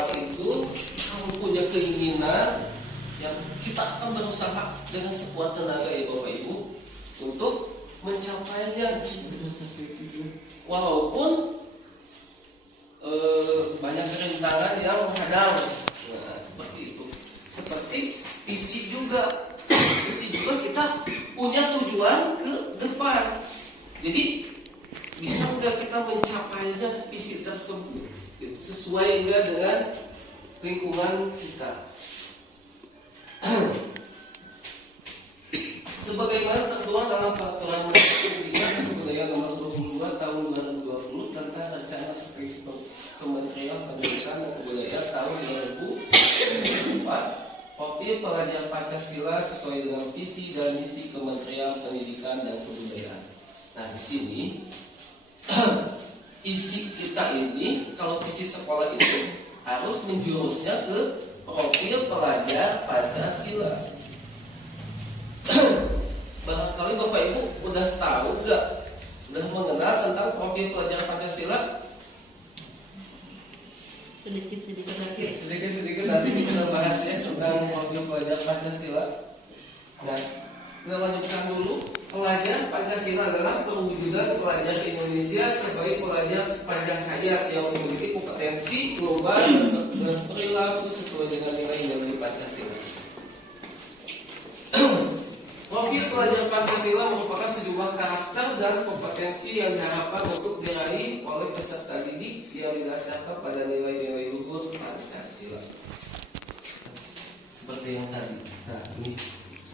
seseorang itu kalau punya keinginan, yang kita akan berusaha dengan sekuat tenaga ya Bapak Ibu untuk mencapainya. Walaupun banyak rintangan yang menghadang. Nah, seperti itu. Seperti visi juga kita punya tujuan ke depan. Jadi bisa nggak kita mencapainya visi tersebut sesuai nggak dengan lingkungan kita. Sebagaimana tertuang dalam Peraturan Pendidikan dan Kebudayaan Nomor 22 Tahun 2020 tentang Rencana Strategi Kementerian Pendidikan dan Kebudayaan tahun 2004, Profil Pelajar Pancasila sesuai dengan visi dan misi Kementerian Pendidikan dan Kebudayaan. Nah, di sini isi kita ini, kalau visi sekolah itu harus menjurusnya ke profil pelajar Pancasila. Barangkali Bapak Ibu udah tahu nggak, udah mengenal tentang profil pelajar Pancasila? Sedikit nanti kita bahas ya tentang profil pelajar Pancasila. Nah, kita lanjutkan dulu. Pelajar Pancasila adalah perwujudan pelajar Indonesia sebagai pelajar sepanjang hayat yang memiliki kompetensi global dan perilaku sesuai dengan nilai-nilai Pancasila. Profil pelajar Pancasila merupakan sejumlah karakter dan kompetensi yang diharapkan untuk diraih oleh peserta didik yang didasarkan pada nilai-nilai luhur Pancasila. Seperti yang tadi. Nah, ini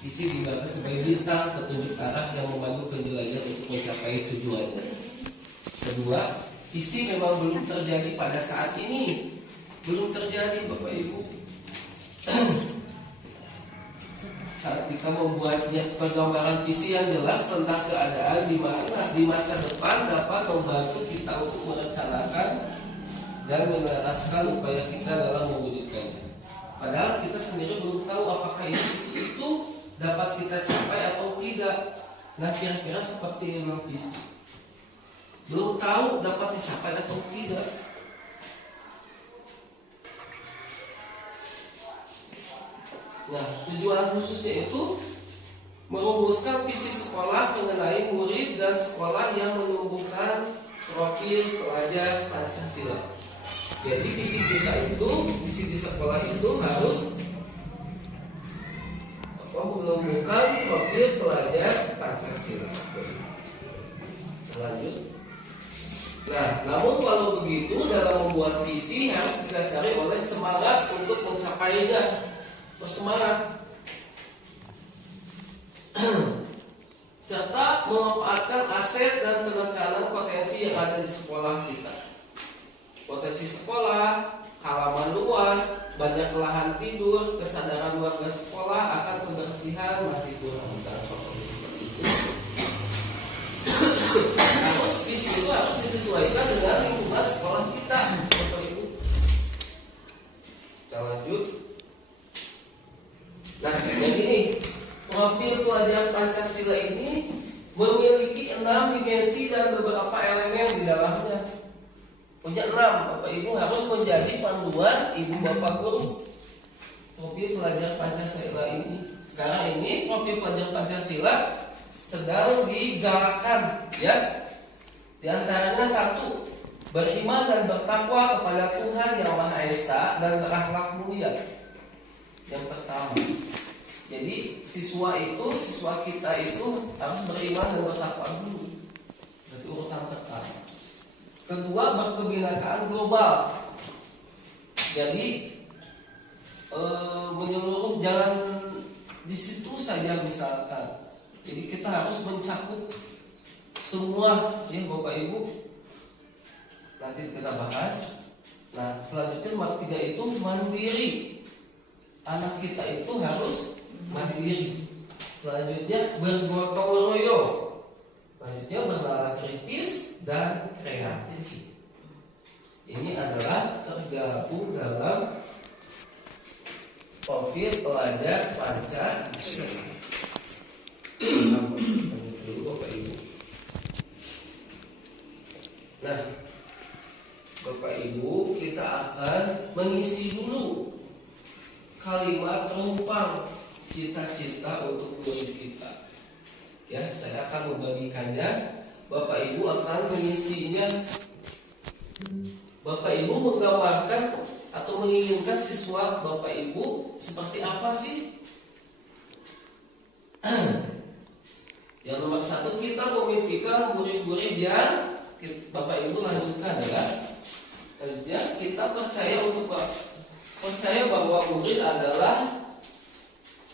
visi digunakan sebagai bintang petunjuk arah yang memandu penjelajah untuk mencapai tujuannya. Kedua, visi memang belum terjadi pada saat ini. Belum terjadi Bapak Ibu. Saat kita membuatnya pergambaran visi yang jelas tentang keadaan di mana di masa depan dapat membantu kita untuk merencanakan dan meneraskan upaya kita dalam mewujudkannya. Padahal kita sendiri belum tahu apakah visi itu dapat kita capai atau tidak. Nah, kira-kira seperti yang visi belum tahu dapat dicapai atau tidak. Nah, tujuan khususnya itu merumuskan visi sekolah mengenai murid dan sekolah yang menumbuhkan profil pelajar Pancasila. Jadi visi kita itu, visi di sekolah itu harus menumbuhkan profil pelajar Pancasila. Lanjut. Nah, namun kalau begitu dalam membuat visi harus didasari oleh semangat untuk mencapainya. Bersemangat serta memanfaatkan aset dan penekanan potensi yang ada di sekolah kita. Potensi sekolah, halaman luas, banyak lahan tidur, kesadaran warga sekolah akan kebersihan masih kurang besar seperti itu. Harus visi itu harus disesuaikan dengan lingkungan sekolah kita. Seperti itu. Kita lanjut. Nah, yang ini profil pelajar Pancasila ini memiliki 6 dimensi dan beberapa elemen di dalamnya. Punya 6, Bapak Ibu harus menjadi panduan Ibu Bapak Guru. Profil pelajar Pancasila ini. Sekarang ini profil pelajar Pancasila sedang digalakkan, ya. Di antaranya 1, beriman dan bertakwa kepada Tuhan Yang Maha Esa dan berakhlak mulia. Yang pertama, jadi siswa kita itu harus beriman dan bertakwa dulu. Berarti urutan pertama. Kedua, berkebinekaan global. Jadi menyeluruh, jangan di situ saja misalkan. Jadi kita harus mencakup semua, ya Bapak Ibu. Nanti kita bahas. Nah, selanjutnya nomor 3 itu mandiri. Anak kita itu harus mandiri. Selanjutnya bergotong royong. Selanjutnya bernalar kritis dan kreatif. Ini adalah tergabung dalam profil pelajar Pancasila. Dulu Bapak Ibu. Nah, Bapak Ibu, kita akan mengisi dulu kalimat penumpang cita-cita untuk murid kita. Ya, saya akan membagikannya. Bapak Ibu akan mengisinya. Bapak Ibu menggambarkan atau menginginkan siswa Bapak Ibu seperti apa sih? Yang nomor satu, kita memimpikan murid-murid yang Bapak Ibu lanjutkan ya. Selanjutnya kita percaya bahwa murid adalah,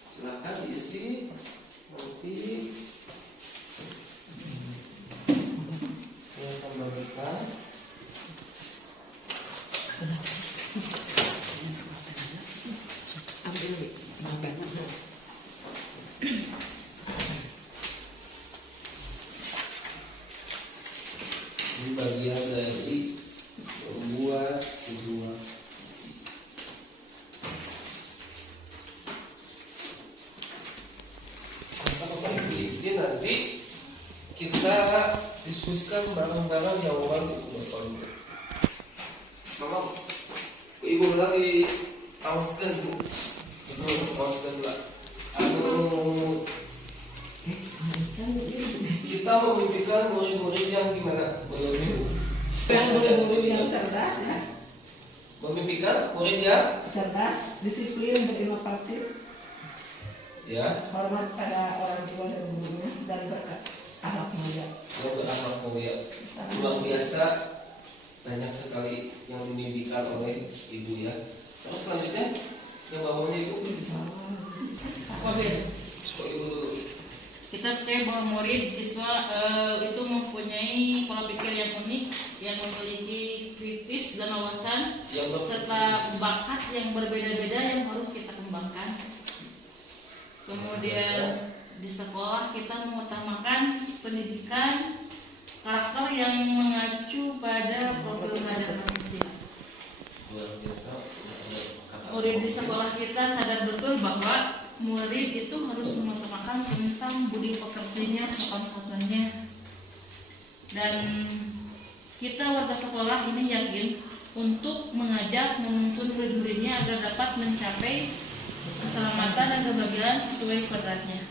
silakan diisi nanti saya akan bagikan. Ini bagian dari membuat sebuah visi. Apa visi nanti kita diskusikan bareng-bareng jawaban Bapak Ibu. Mama, Ibu lagi pauskan lah. Kita memimpikan murid-murid yang gimana? Murid yang cerdas ya. Memimpikan murid yang Cerdas, disiplin, berinovatif, ya, hormat pada orang tua dan gurunya, dan berakhlak mulia. yang berakhlak mulia. Luar biasa, banyak sekali yang dimimpikan oleh Ibu ya. Terus selanjutnya yang bawahnya Ibu. Kok Ibu dulu? Kita percaya bahwa murid siswa itu mempunyai pola pikir yang unik, yang memiliki kritis dan wawasan, serta bakat yang berbeda-beda yang harus kita kembangkan. Kemudian di sekolah kita mengutamakan pendidikan karakter yang mengacu pada profil dan manusia. Luar biasa. Murid di sekolah kita sadar betul bahwa murid itu harus mengutamakan tentang budi pekertinya, sopan santunnya. Dan kita warga sekolah ini yakin untuk mengajak menuntun murid-muridnya agar dapat mencapai keselamatan dan kebahagiaan sesuai kodratnya.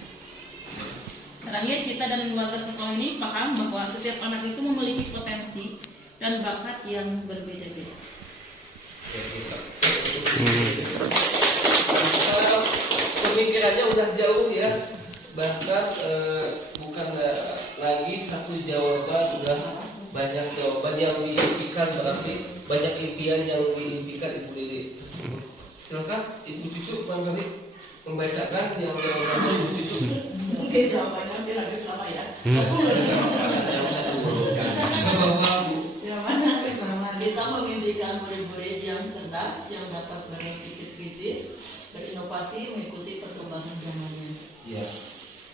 Terakhir, kita dan warga sekolah ini paham bahwa setiap anak itu memiliki potensi dan bakat yang berbeda-beda. Pemikirannya udah jauh ya, bahkan bukan lagi satu jawaban, udah banyak jawaban yang diimpikan, berarti banyak impian yang diimpikan Ibu Dede. Silakan Ibu Cucu barangkali membacakan yang jawabannya Ibu Cucu. Mungkin jawabannya hampir sama ya. Jawabannya hampir sama. Kita memimpikan murid-murid yang cerdas, yang dapat berpikir kritis, berinovasi, mengikuti perkembangan zamannya. Ya.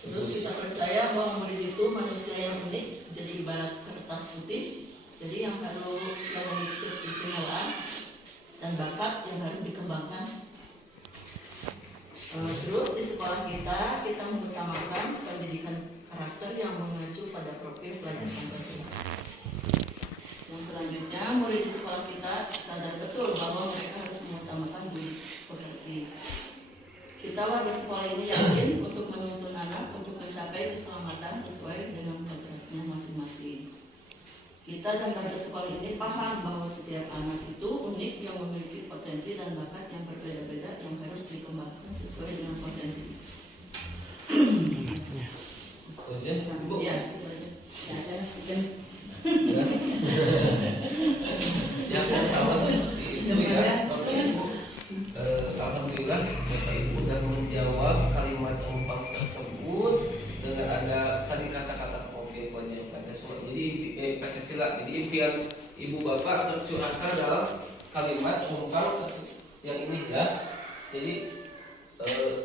Terus kita percaya bahwa murid itu manusia yang unik, jadi ibarat kertas putih, jadi yang memiliki keistimewaan dan bakat yang harus dikembangkan. Terus di sekolah kita mengutamakan pendidikan karakter yang mengacu pada profil pelajar Pancasila. Yang selanjutnya, murid di sekolah kita sadar betul bahwa mereka harus mengutamakan budi pekerti. Kita warga sekolah ini yakin untuk menuntun anak untuk mencapai keselamatan sesuai dengan kodratnya masing-masing. Kita dan warga sekolah ini paham bahwa setiap anak itu unik yang memiliki potensi dan bakat yang berbeda-beda yang harus dikembangkan sesuai dengan potensi. Ya, itu aja. Yang sama seperti itu ya, Bapak Ibu. Alhamdulillah Bapak Ibu sudah menjawab kalimat penumpang tersebut dengan ada tadi kata-kata profil pelajar Pancasila. Pancasila. Jadi impian Ibu Bapak tercurahkan dalam kalimat penumpang yang ini ya. Jadi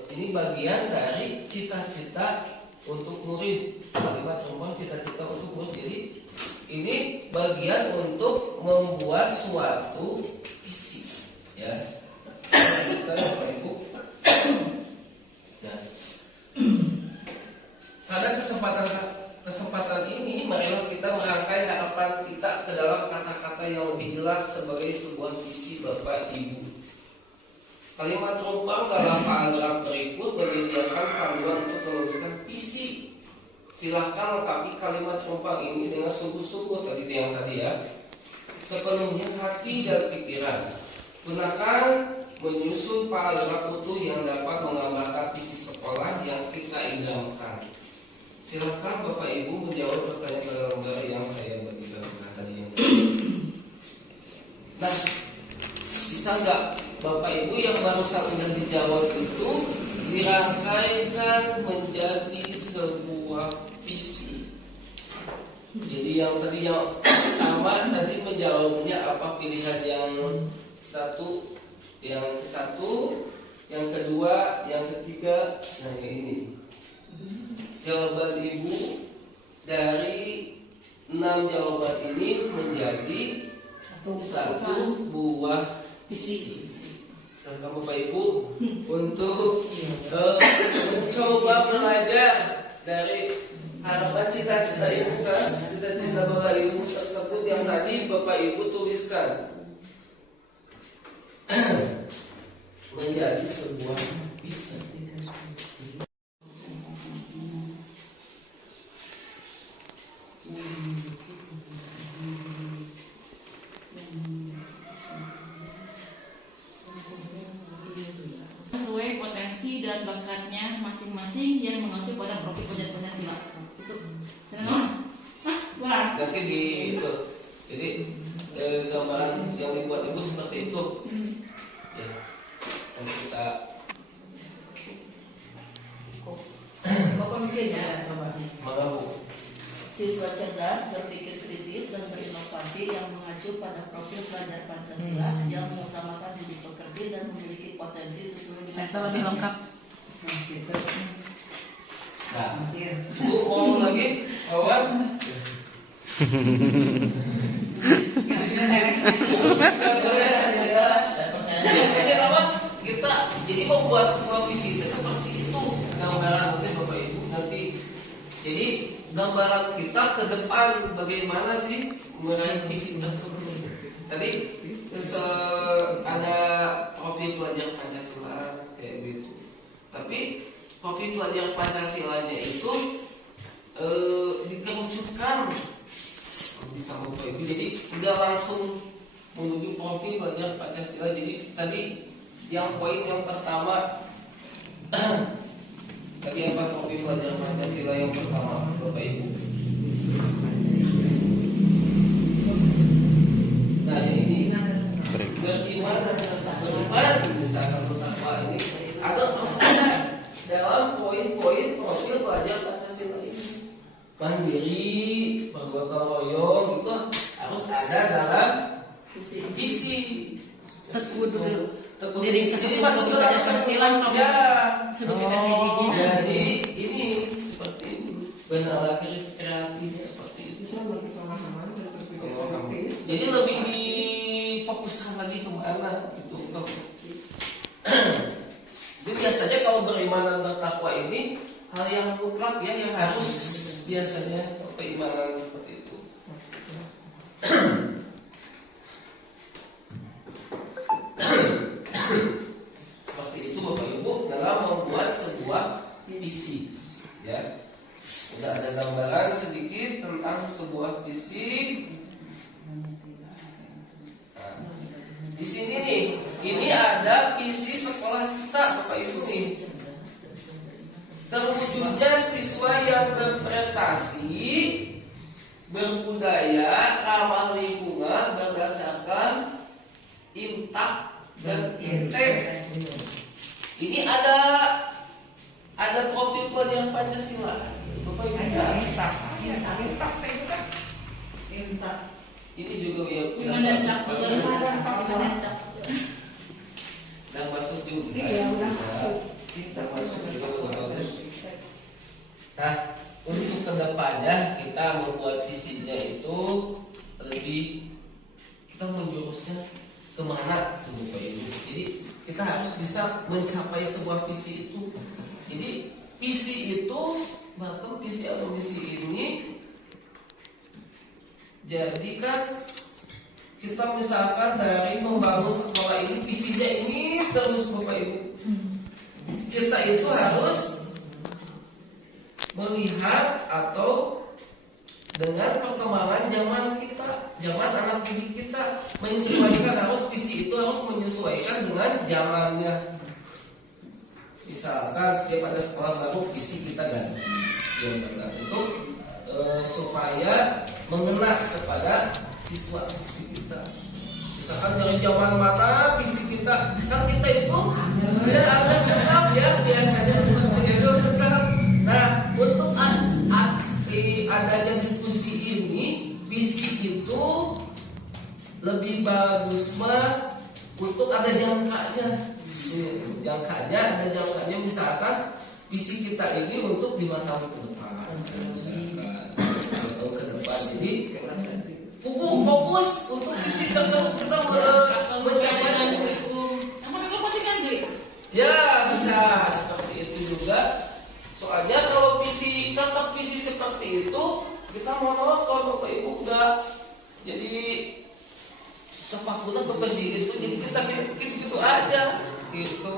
ini bagian dari cita-cita untuk murid, kalimat penumpang cita-cita untuk murid. Jadi ini bagian untuk membuat suatu visi ya. Kita Bapak Ibu. Ya. Pada kesempatan ini marilah kita merangkai harapan kita ke dalam kata-kata yang lebih jelas sebagai sebuah visi Bapak Ibu. Kalimat rumpang dalam paragraf berikut menyediakan panduan untuk menuliskan visi. Silahkan lengkapi kalimat rumpang ini dengan sungguh-sungguh tadi ya, sepenuhnya hati dan pikiran. Gunakan menyusun paragraf utuh yang dapat menggambarkan visi sekolah yang kita idamkan. Silahkan Bapak Ibu menjawab pertanyaan pada lembar yang saya bagikan tadi. Nah, bisa nggak Bapak Ibu yang barusan sudah dijawab itu dirangkaikan menjadi sebuah visi? Jadi yang tadi yang pertama tadi menjawabnya apa pilihan yang satu, yang kedua, yang ketiga, nah ini. Jawaban Ibu dari 6 jawaban ini menjadi satu buah visi. Silakan Bapak Ibu untuk mencoba belajar dari harapan cita-cita Ibu kan, cita-cita Bapak Ibu tersebut yang tadi Bapak Ibu tuliskan menjadi sebuah visi. Sesuai potensi dan bakatnya masing-masing yang mengacu pada profil pelajar Pancasila. Itu senang. Wah. Nanti di itu, jadi gambaran yang dibuat Ibu seperti itu. Ya, dan kita Bapak mungkin ya, coba. maka Bu. Siswa cerdas, berpikir kritis, dan berinovasi yang mengacu pada profil pelajar Pancasila yang mengutamakan budi pekerti dan memiliki potensi sesuai dengan Itu lebih lengkap. Nah, Ibu mau lagi kawan? Jadi apa? Kita jadi membuat sebuah visi itu seperti itu gambaran mungkin Bapak Ibu nanti. Jadi gambaran kita ke depan bagaimana sih meraih visi tersebut. Tadi ada profil pelajar Pancasila kayak gitu. Tapi profil pelajar Pancasilanya itu dikerucutkan bisa Bapak Ibu. Jadi tidak langsung menuju profil pelajar Pancasila. Jadi tadi yang poin yang pertama tadi apa profil pelajar Pancasila yang pertama Bapak Ibu? Nah ini beriman dan beriman misalkan bertakwa ini harus ada dalam poin-poin profil pelajar Pancasila ini. Mandiri, bergotong royong itu harus ada dalam visi. Teguh dulu. Jadi masuk ke dalam kesimpulan ya. Jadi ini seperti itu. Benar kreatif seperti itu. Jadi lebih difokuskan lagi kemana gitu. Jadi biasanya kalau beriman dan bertakwa ini hal yang mutlak ya, yang harus biasanya keimanan seperti itu. Seperti itu Bapak Ibu dalam membuat sebuah visi ya. Sudah ada gambaran sedikit tentang sebuah visi. Nah, di sini nih, ini ada visi sekolah kita Bapak Ibu nih. Terwujudnya siswa yang berprestasi, berbudaya, ramah lingkungan berdasarkan IMTAK dan INTEK. Ini ada profil pelajar Pancasila. Bapak Ibu ini juga ya dan masuk juga. Kita masuk juga bagus. Nah, untuk kedepannya kita membuat visinya itu lebih kita menjurusnya kemana tuh Bapak Ibu. Jadi kita harus bisa mencapai sebuah visi itu. Jadi visi itu bahkan visi atau misi ini jadikan kita misalkan dari membangun sekolah ini visinya ini terus Bapak Ibu, kita itu harus melihat atau dengan perkembangan zaman kita, zaman anak didik kita, menyesuaikan, harus visi itu harus menyesuaikan dengan zamannya. Misalkan setiap ada sekolah baru visi kita ganti, untuk supaya mengena kepada siswa-siswi kita. Misalkan dari zaman mana visi kita, kan kita itu ada tetap ya, biasanya seperti itu tetap. Nah, untuk adanya diskusi ini, visi itu lebih bagus mah untuk ada jangkanya. Ada jangkanya, misalkan visi kita ini untuk 5 tahun ke depan, misalkan 5 tahun ke depan. Jadi fokus untuk visi tersebut kita mencapai kurikulum. Yang mana mau diganti? ya bisa seperti itu juga. Soalnya kalau tetap visi seperti itu, kita monoton Bapak Ibu, enggak. Jadi terpakulah ke visi itu, jadi kita gitu aja gitu.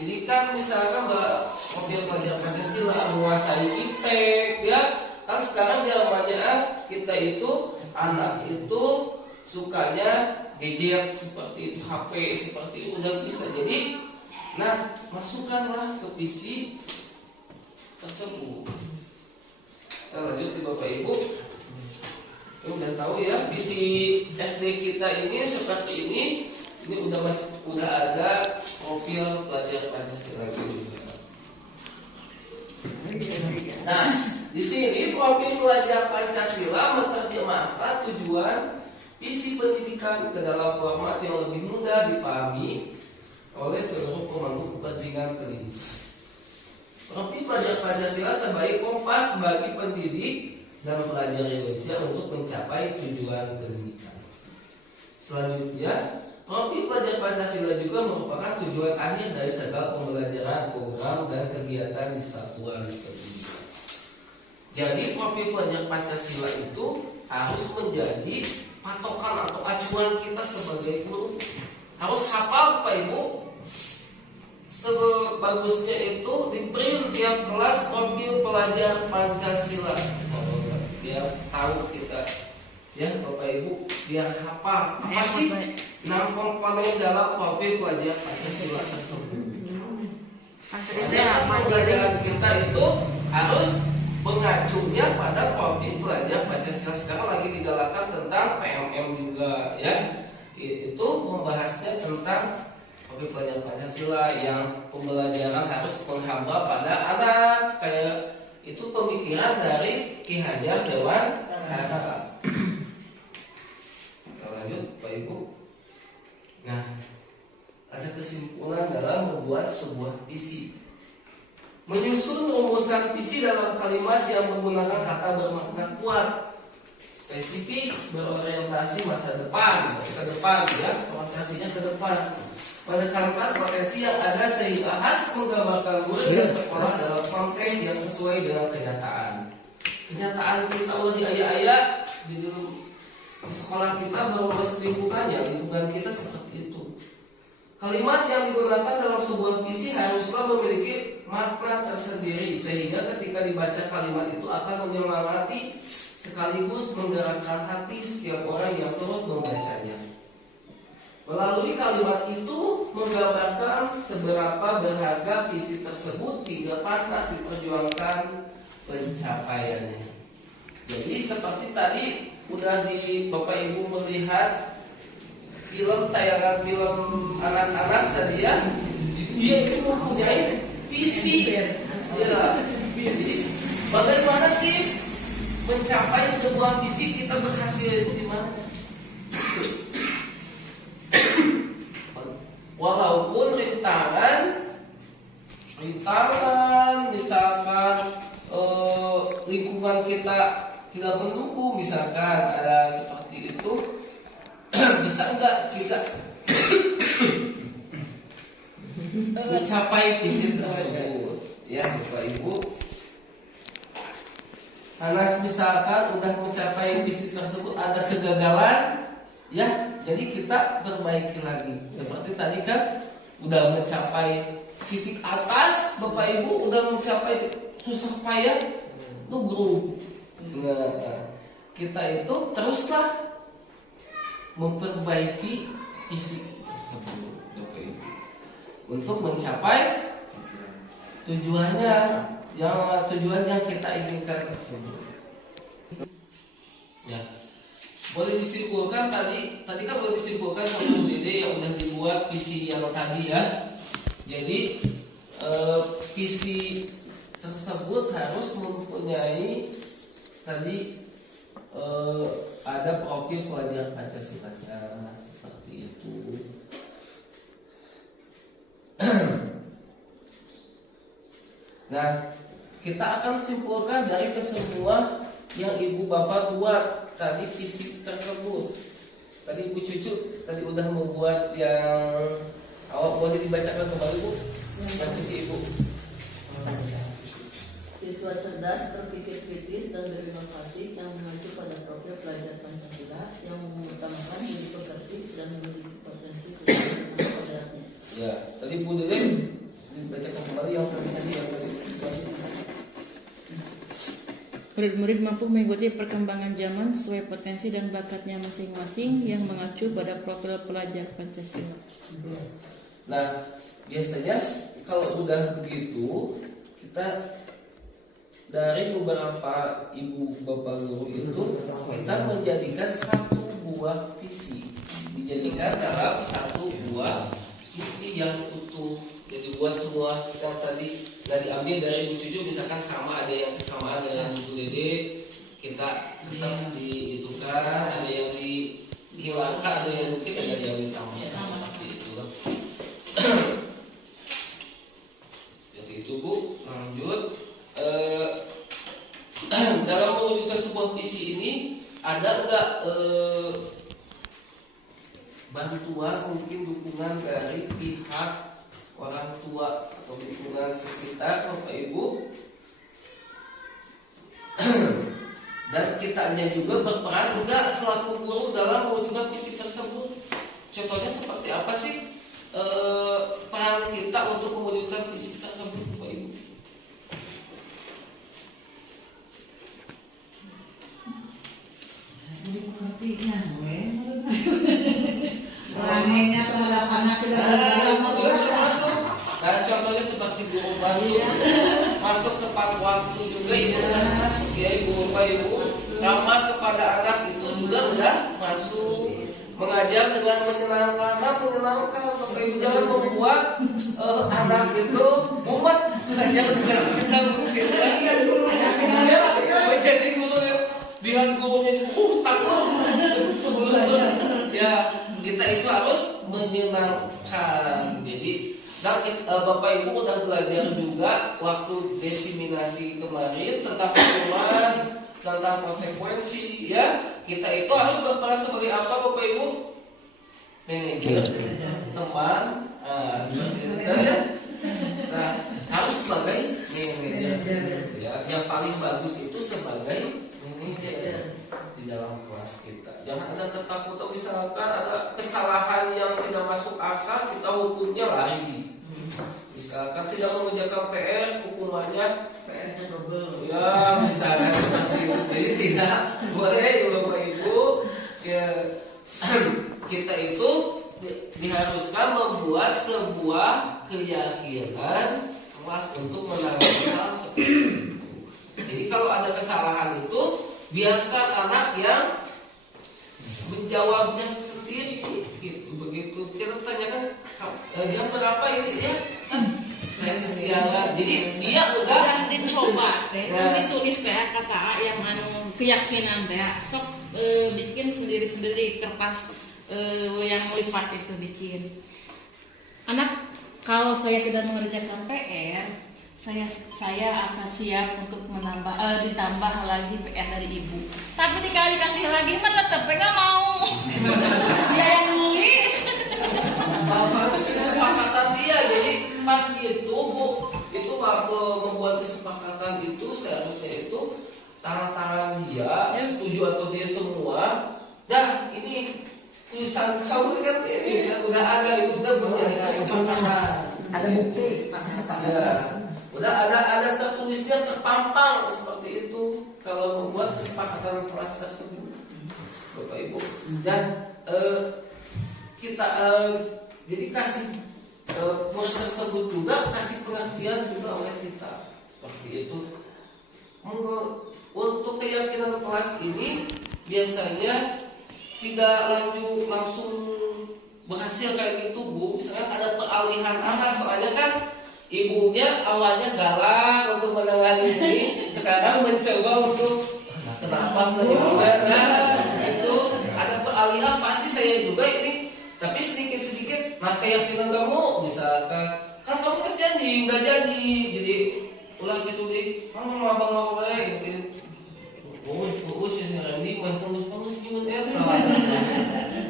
Jadi kan misalkan mobil pelajar Pancasila, menguasai IPTEK ya, kan sekarang zamannya kita itu anak itu sukanya gadget seperti itu, HP seperti itu udah bisa. Jadi nah, masukkanlah ke visi tersebut. Kita lanjut di Bapak Ibu. Udah tahu ya visi SD kita ini seperti ini. Ini udah ada profil pelajar Pancasila juga. Nah, di sini profil pelajar Pancasila menerjemahkan tujuan visi pendidikan ke dalam format yang lebih mudah dipahami oleh seluruh pemangku kepentingan pendidikan. Profil pelajar Pancasila sebagai kompas bagi pendidik dan pelajar Indonesia untuk mencapai tujuan pendidikan. Selanjutnya, profil pelajar Pancasila juga merupakan tujuan akhir dari segala pembelajaran, program, dan kegiatan di satuan pendidikan. Jadi, profil pelajar Pancasila itu harus menjadi patokan atau acuan kita sebagai guru. Harus hafal Bapak Ibu. Sebagusnya itu di print tiap kelas profil pelajar Pancasila, biar tahu kita ya Bapak Ibu, biar hafal apa sih 6 komponen dalam profil pelajar Pancasila tersebut. Pelajaran kita itu harus mengacunya pada profil pelajar Pancasila. Sekarang lagi digalakan tentang PMM juga ya, itu membahasnya tentang profil pelajar Pancasila yang pembelajaran harus menghamba pada anak. Kayak itu pemikiran dari Ki Hajar Dewantara. Kita lanjut Pak Ibu. Nah, ada kesimpulan dalam membuat sebuah visi. Menyusun rumusan visi dalam kalimat yang menggunakan kata bermakna kuat, spesifik, berorientasi masa depan, ke depan ya, orientasinya ke depan. Menekankan potensi yang ada sehingga khas menggambarkan murid dan sekolah dalam konteks yang sesuai dengan kenyataan. Kenyataan kita di ayat-ayat di sekolah kita bahwa lingkungan kita seperti itu. Kalimat yang digunakan dalam sebuah visi haruslah memiliki makna tersendiri sehingga ketika dibaca kalimat itu akan menyemangati sekaligus menggerakkan hati setiap orang yang turut membacanya. Melalui kalimat itu menggambarkan seberapa berharga visi tersebut hingga pantas diperjuangkan pencapaiannya. Jadi seperti tadi udah di Bapak Ibu melihat tayangan film anak-anak tadi ya, dia itu mempunyai visi. Ya, jadi bagaimana sih mencapai sebuah visi, kita berhasil itu gimana? Walaupun rintangan misalkan lingkungan kita tidak mendukung, misalkan ada seperti itu, bisa enggak kita mencapai visi tersebut ya Bapak Ibu? Karena misalkan udah mencapai visi tersebut ada kegagalan ya, jadi kita perbaiki lagi. Seperti tadi kan udah mencapai titik atas, Bapak Ibu udah mencapai susah payah nugruk. Nah, kita itu teruslah memperbaiki fisik tersebut, Bapak Ibu, untuk mencapai tujuan yang kita inginkan tersebut. Ya, boleh disimpulkan tadi kan boleh disimpulkan sama Dede yang udah dibuat visi yang tadi ya. Jadi visi tersebut harus mempunyai tadi ada profil pelajar Pancasila seperti itu. Nah, kita akan simpulkan dari kesemua yang ibu bapak buat tadi visi tersebut. Tadi ibu cucu tadi udah membuat yang awal, boleh dibacakan kembali Bu yang visi ibu. Siswa cerdas, berpikir kritis dan berinovasi yang mengacu pada profil pelajar Pancasila yang mengutamakan diri pekerti dan memiliki potensi sesuai dengan kodratnya. Ya, tadi Bu Dede dibacakan kembali yang visi yang tadi. Murid-murid mampu mengikuti perkembangan zaman sesuai potensi dan bakatnya masing-masing yang mengacu pada profil pelajar Pancasila. Nah, biasanya kalau udah begitu, kita dari beberapa ibu bapak guru itu kita menjadikan satu buah visi, dijadikan dalam satu buah visi yang utuh. Jadi buat semua yang tadi dari ambil dari Bu Cucu misalkan sama, ada yang kesamaan dengan Bu Dede, kita tetap diitukan, ada yang dihilangkan, ada yang mungkin ada yang ditambahkan seperti itu. Jadi itu Bu, lanjut. Dalam mewujudkan sebuah visi ini ada enggak bantuan mungkin dukungan dari pihak orang tua atau lingkungan sekitar Bapak Ibu? Dan kitanya juga berperan enggak selaku guru dalam mewujudkan visi tersebut? Contohnya seperti apa sih peran kita untuk mewujudkan visi tersebut Bapak Ibu? Jadi pengertinya gue. Orangnya terhadap anak termasuk. Nah, contohnya seperti guru masuk tepat waktu juga itu udah masuk ya ibu bapak ibu. Ramah kepada anak itu juga udah masuk. Mengajar dengan menyenangkan, bapak ibu jangan membuat anak itu mumet. Mengajar dengan kita mungkin lagi kan guru menjadi guru yang lihat gurunya takut sebelum ya kita itu harus menyenangkan. Jadi Bapak Ibu udah belajar juga waktu desiminasi kemarin tentang hukuman, tentang konsekuensi ya. Kita itu harus berperan sebagai apa Bapak Ibu? Manajer, teman, seperti itu ya. Nah, harus sebagai manajer ya. Yang paling bagus itu sebagai manajer di dalam kelas kita. Jangan ada ketakutan, misalkan ada kesalahan yang tidak masuk akal, kita hukumnya lari. Misalkan tidak mengerjakan PR, hukumannya PR-nya double. ya misalnya seperti itu. Jadi tidak boleh Bapak Ibu ya, kita itu diharuskan membuat sebuah keyakinan kelas untuk menangani hal seperti itu. Jadi kalau ada kesalahan itu biarkan anak yang menjawabnya sendiri gitu. Begitu kita tanyakan jam berapa ini ya, saya kesiangan. Jadi dia udah dicoba teh, ya. ditulis teh kata yang keyakinan teh sok bikin sendiri-sendiri kertas yang lipat itu bikin. Anak kalau saya tidak mengerjakan PR, saya akan siap untuk menambah ditambah lagi PR dari ibu. Tapi dikasih lagi mah tetap nggak mau. Dia yang nulis. Kesepakatan dia. Jadi pas itu Bu, itu waktu membuat kesepakatan itu seharusnya itu tangan dia setuju atau dia semua. Dah ini tulisan kamu kan ini kan udah ada, itu udah menjadi kesepakatan. Ada bukti kesepakatan. Ya, udah ada tertulisnya, terpampang seperti itu kalau membuat kesepakatan kelas tersebut, Bapak Ibu. Dan kita jadi kasih murid tersebut juga kasih pengertian juga oleh kita seperti itu. Untuk keyakinan kelas ini biasanya tidak langsung berhasil kayak gitu, Bu. Misalkan ada peralihan anak, soalnya kan ibunya awalnya galak untuk menangani ini, sekarang mencoba untuk kenapa itu ada peralihan, pasti saya juga ini. Tapi sedikit-sedikit, nah keyakinan kamu misalkan kan kamu kan janji, nggak jadi ulang gitu di abang gitu. Sih Randy main tunggu nyun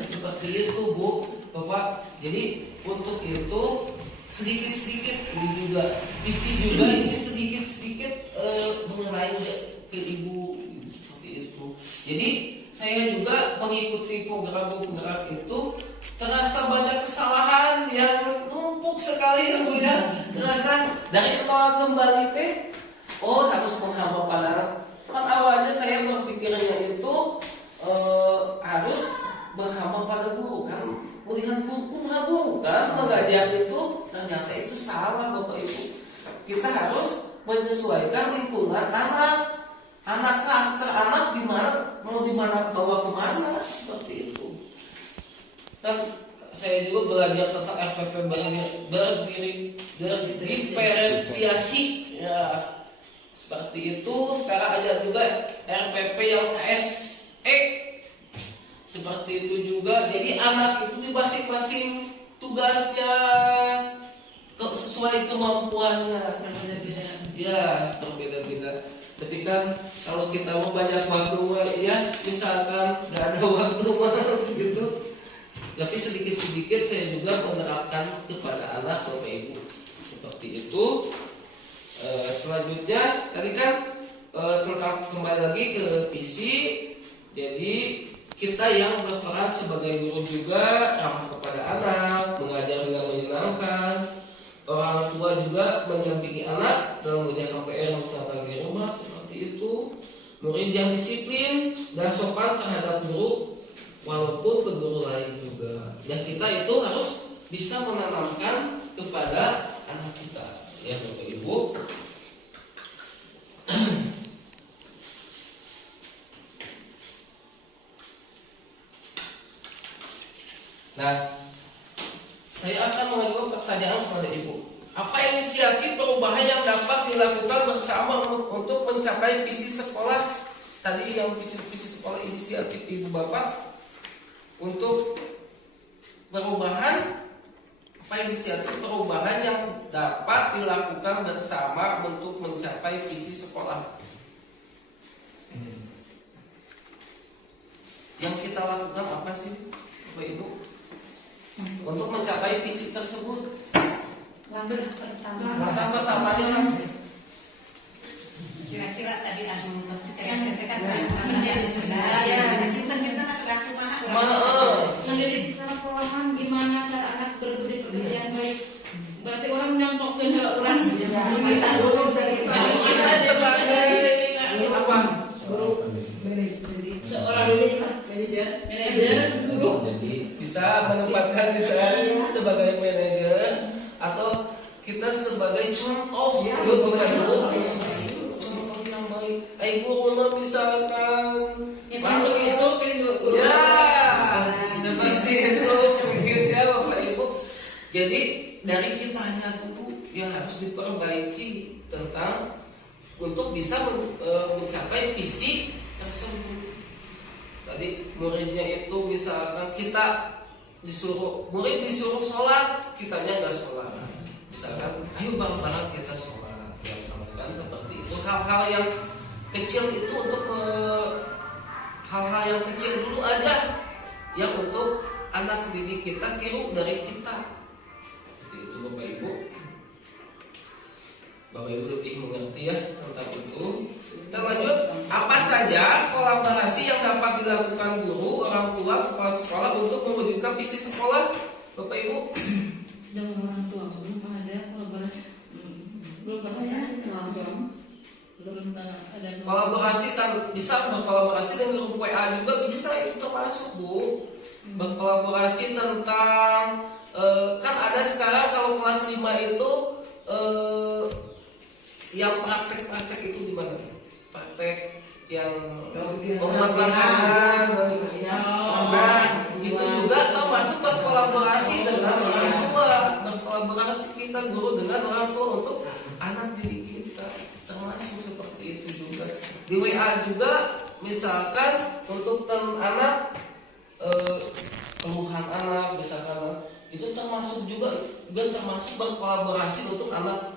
seperti itu, Bu, Bapak. Jadi untuk itu sedikit-sedikit ini juga visi juga ini sedikit-sedikit mengenai ke ibu seperti itu. Jadi saya juga mengikuti program itu terasa banyak kesalahan yang numpuk sekali, Bu ya. Terasa dari awal kembali harus menghamba pandangan. Kan awalnya saya berpikirnya itu harus berhamba pada guru, kan melihat guru kan mengajar itu, ternyata itu salah, Bapak Ibu. Kita harus menyesuaikan lingkungan anak karakter anak dimana bawa kemana seperti itu. Dan saya juga belajar tentang RPP berdiferensiasi ya. Seperti itu. Sekarang ada juga RPP yang KSE. Seperti itu juga. Jadi anak itu di masing-masing tugasnya sesuai kemampuannya. Ya, berbeda-beda. Tapi kan kalau kita mau banyak waktu, ya misalkan nggak ada waktu gitu. Tapi sedikit-sedikit saya juga menerapkan kepada anak, Bapak Ibu. Seperti itu. Selanjutnya tadi kan kembali lagi ke visi. Jadi kita yang berperan sebagai guru juga ramah kepada anak, mengajar dengan menyenangkan. Orang tua juga mendampingi anak dalam mengerjakan PR usaha di rumah seperti itu. Murid yang disiplin dan sopan terhadap guru walaupun ke guru lain juga. Dan kita itu harus bisa menanamkan kepada anak kita, ya Bapak Ibu. Nah, saya akan mengajukan pertanyaan kepada Ibu. Apa inisiatif perubahan yang dapat dilakukan bersama untuk mencapai visi sekolah? Tadi yang visi sekolah inisiatif Ibu Bapak untuk perubahan. Apa inisiatif perubahan yang dapat dilakukan bersama untuk mencapai visi sekolah? Yang kita lakukan apa sih, Bapak Ibu? Untuk mencapai visi tersebut. Langkah pertama. Langkah pertamanya Kira-kira tadi langsung pasti saya katakan menjadi cerdas. Kita lakukan mendidik secara perlahan gimana cara anak berbudi pekerti yang baik. Berarti orang menyampaikan hal orang. Jadi kita sebagai apa? Seorang manajer, guru Bisa menempatkan misalnya sebagai manajer atau kita sebagai contoh, contoh yang baik. Guru misalkan masuk isuk ya, seperti itu pikirnya Bapak Ibu. Jadi dari kitanya dulu yang harus diperbaiki tentang untuk bisa mencapai visi tersebut. Tadi muridnya itu misalkan murid disuruh sholat, kitanya nggak sholat. Misalkan, ayo bareng-bareng kita sholat. Ya, misalkan seperti itu. Hal-hal yang kecil itu untuk hal-hal yang kecil dulu aja yang untuk anak didik kita tiru dari kita. Seperti itu Bapak Ibu. Bapak Ibu lebih mengerti ya tentang itu. Kita lanjut. Apa saja kolaborasi yang dapat dilakukan guru, orang tua, kepala sekolah untuk mewujudkan visi sekolah, Bapak Ibu? Dengan orang tua belum ada kolaborasi. Belum pernah. Belum ada Kolaborasi bisa berkolaborasi dengan grup WA juga bisa, itu termasuk Bu. Berkolaborasi tentang kan ada sekarang kalau kelas 5 itu yang praktek itu gimana? Praktek yang pematangan, itu juga termasuk berkolaborasi dengan orang tua, berkolaborasi kita guru dengan orang tua untuk anak didik kita, termasuk seperti itu juga. Di WA juga misalkan untuk anak keluhan anak misalkan itu termasuk juga termasuk berkolaborasi untuk anak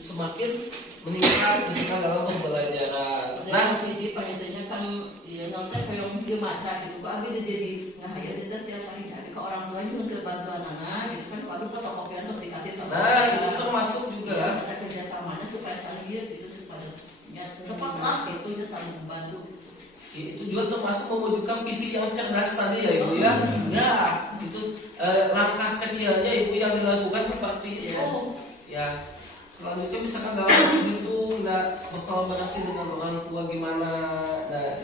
semakin meningkat misalkan dalam pembelajaran. Nah, siji panitianya kan ya nonton film dia maca gitu, kok abi jadi ngahaya dia setiap hari ada ke orang tua juga ke bantuan anak gitu kan, waduh fotokopian harus dikasih sama. Nah, itu termasuk juga ada kerjasamanya supaya saling gitu supaya cepat lah itu dia saling membantu. Itu juga termasuk mewujudkan visi yang cerdas tadi ya Ibu ya. Ya, itu langkah kecilnya Ibu yang dilakukan seperti itu. Ya. Selanjutnya misalkan dalam itu berkolaborasi dengan orang tua gimana,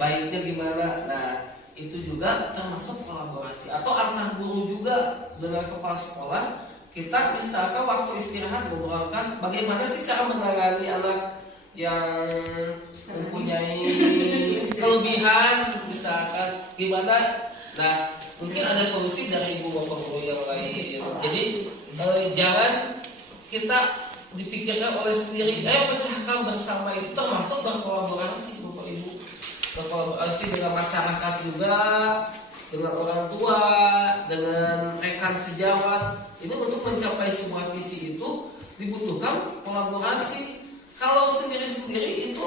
baiknya gimana. Nah, itu juga termasuk kolaborasi. Atau antar guru juga dengan kepala sekolah. Kita misalkan waktu istirahat ngobrolkan bagaimana sih cara menangani anak yang mempunyai kelebihan, misalkan gimana. Nah, mungkin ada solusi dari ibu bapak guru yang lain. Jadi jangan kita dipikirkan oleh sendiri. Pecahkan bersama, itu termasuk berkolaborasi bapak ibu, berkolaborasi dengan masyarakat juga, dengan orang tua, dengan rekan sejawat. Ini untuk mencapai sebuah visi itu dibutuhkan kolaborasi. Kalau sendiri-sendiri itu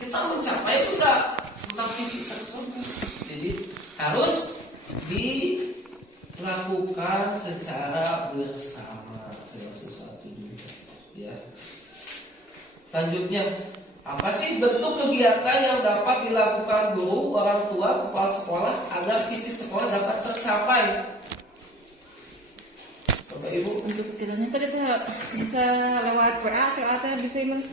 kita mencapai juga tentang visi tersebut. Jadi harus dilakukan secara bersama segala sesuatu juga. Ya. Selanjutnya, apa sih bentuk kegiatan yang dapat dilakukan guru, orang tua, kepala sekolah agar visi sekolah dapat tercapai? Bapak Ibu, untuk kegiatannya tadi bisa lewat WA, atau bisa email.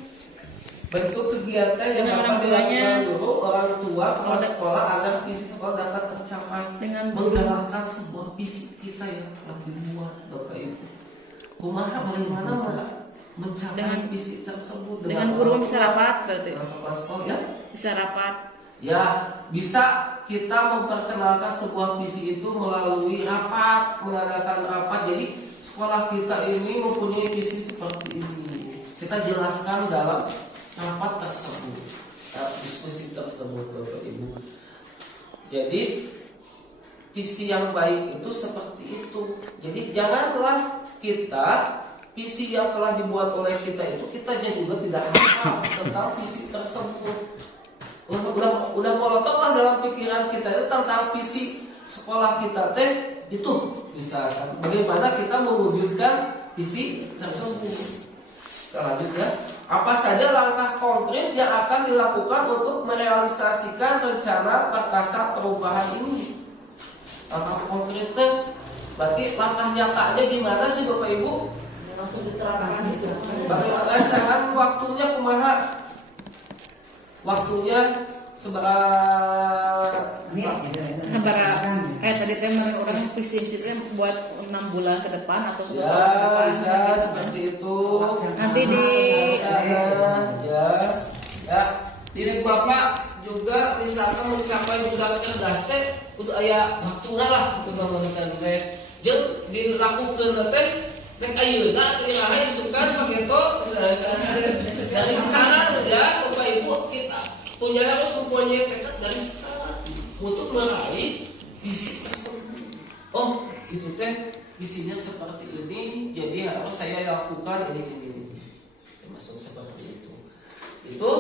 bentuk kegiatan yang Dengan dapat orang tuanya, dilakukan guru, orang tua, kepala sekolah agar visi sekolah dapat tercapai Dengan menggerakkan sebuah visi kita yang telah dibuat, Bapak Ibu. Kumaha bagaimana mencapai Dengan visi tersebut dengan guru bisa rapat berarti. dengan kepala sekolah ya? Bisa rapat. Ya, bisa kita memperkenalkan sebuah visi itu melalui rapat, mengadakan rapat. Jadi sekolah kita ini mempunyai visi seperti ini. Kita jelaskan dalam rapat tersebut, diskusi tersebut, Bapak Ibu. Jadi visi yang baik itu seperti itu. Jadi janganlah kita visi yang telah dibuat oleh kita itu kitanya juga tidak hafal tentang visi tersebut. Udah molotov lah dalam pikiran kita itu tentang visi sekolah kita itu misalkan bagaimana kita mewujudkan visi tersebut. Selanjutnya, apa saja langkah konkret yang akan dilakukan untuk merealisasikan rencana perkasa perubahan ini? Langkah konkretnya berarti langkah nyatanya gimana sih Bapak Ibu? Langsung diterapkan gitu. Bagaimana jangan waktunya kumaha? Waktunya seberapa? Tadi orang visi itu buat 6 bulan ke depan atau 10 Ya, bulan ke depan. bisa seperti itu. Nanti di Diri Bapak juga misalkan mencapai budak cerdas teh untuk aya waktunya lah untuk memberikan teh. Jeung dilakukeun teh nek ayeuna teh iraha isukan pageto dari sekarang ya Bapak Ibu kita harus mempunyai tekad dari sekarang untuk meraih visi tersebut. Oh, itu teh visinya seperti ini, jadi harus saya lakukan ini. Termasuk seperti itu. Itu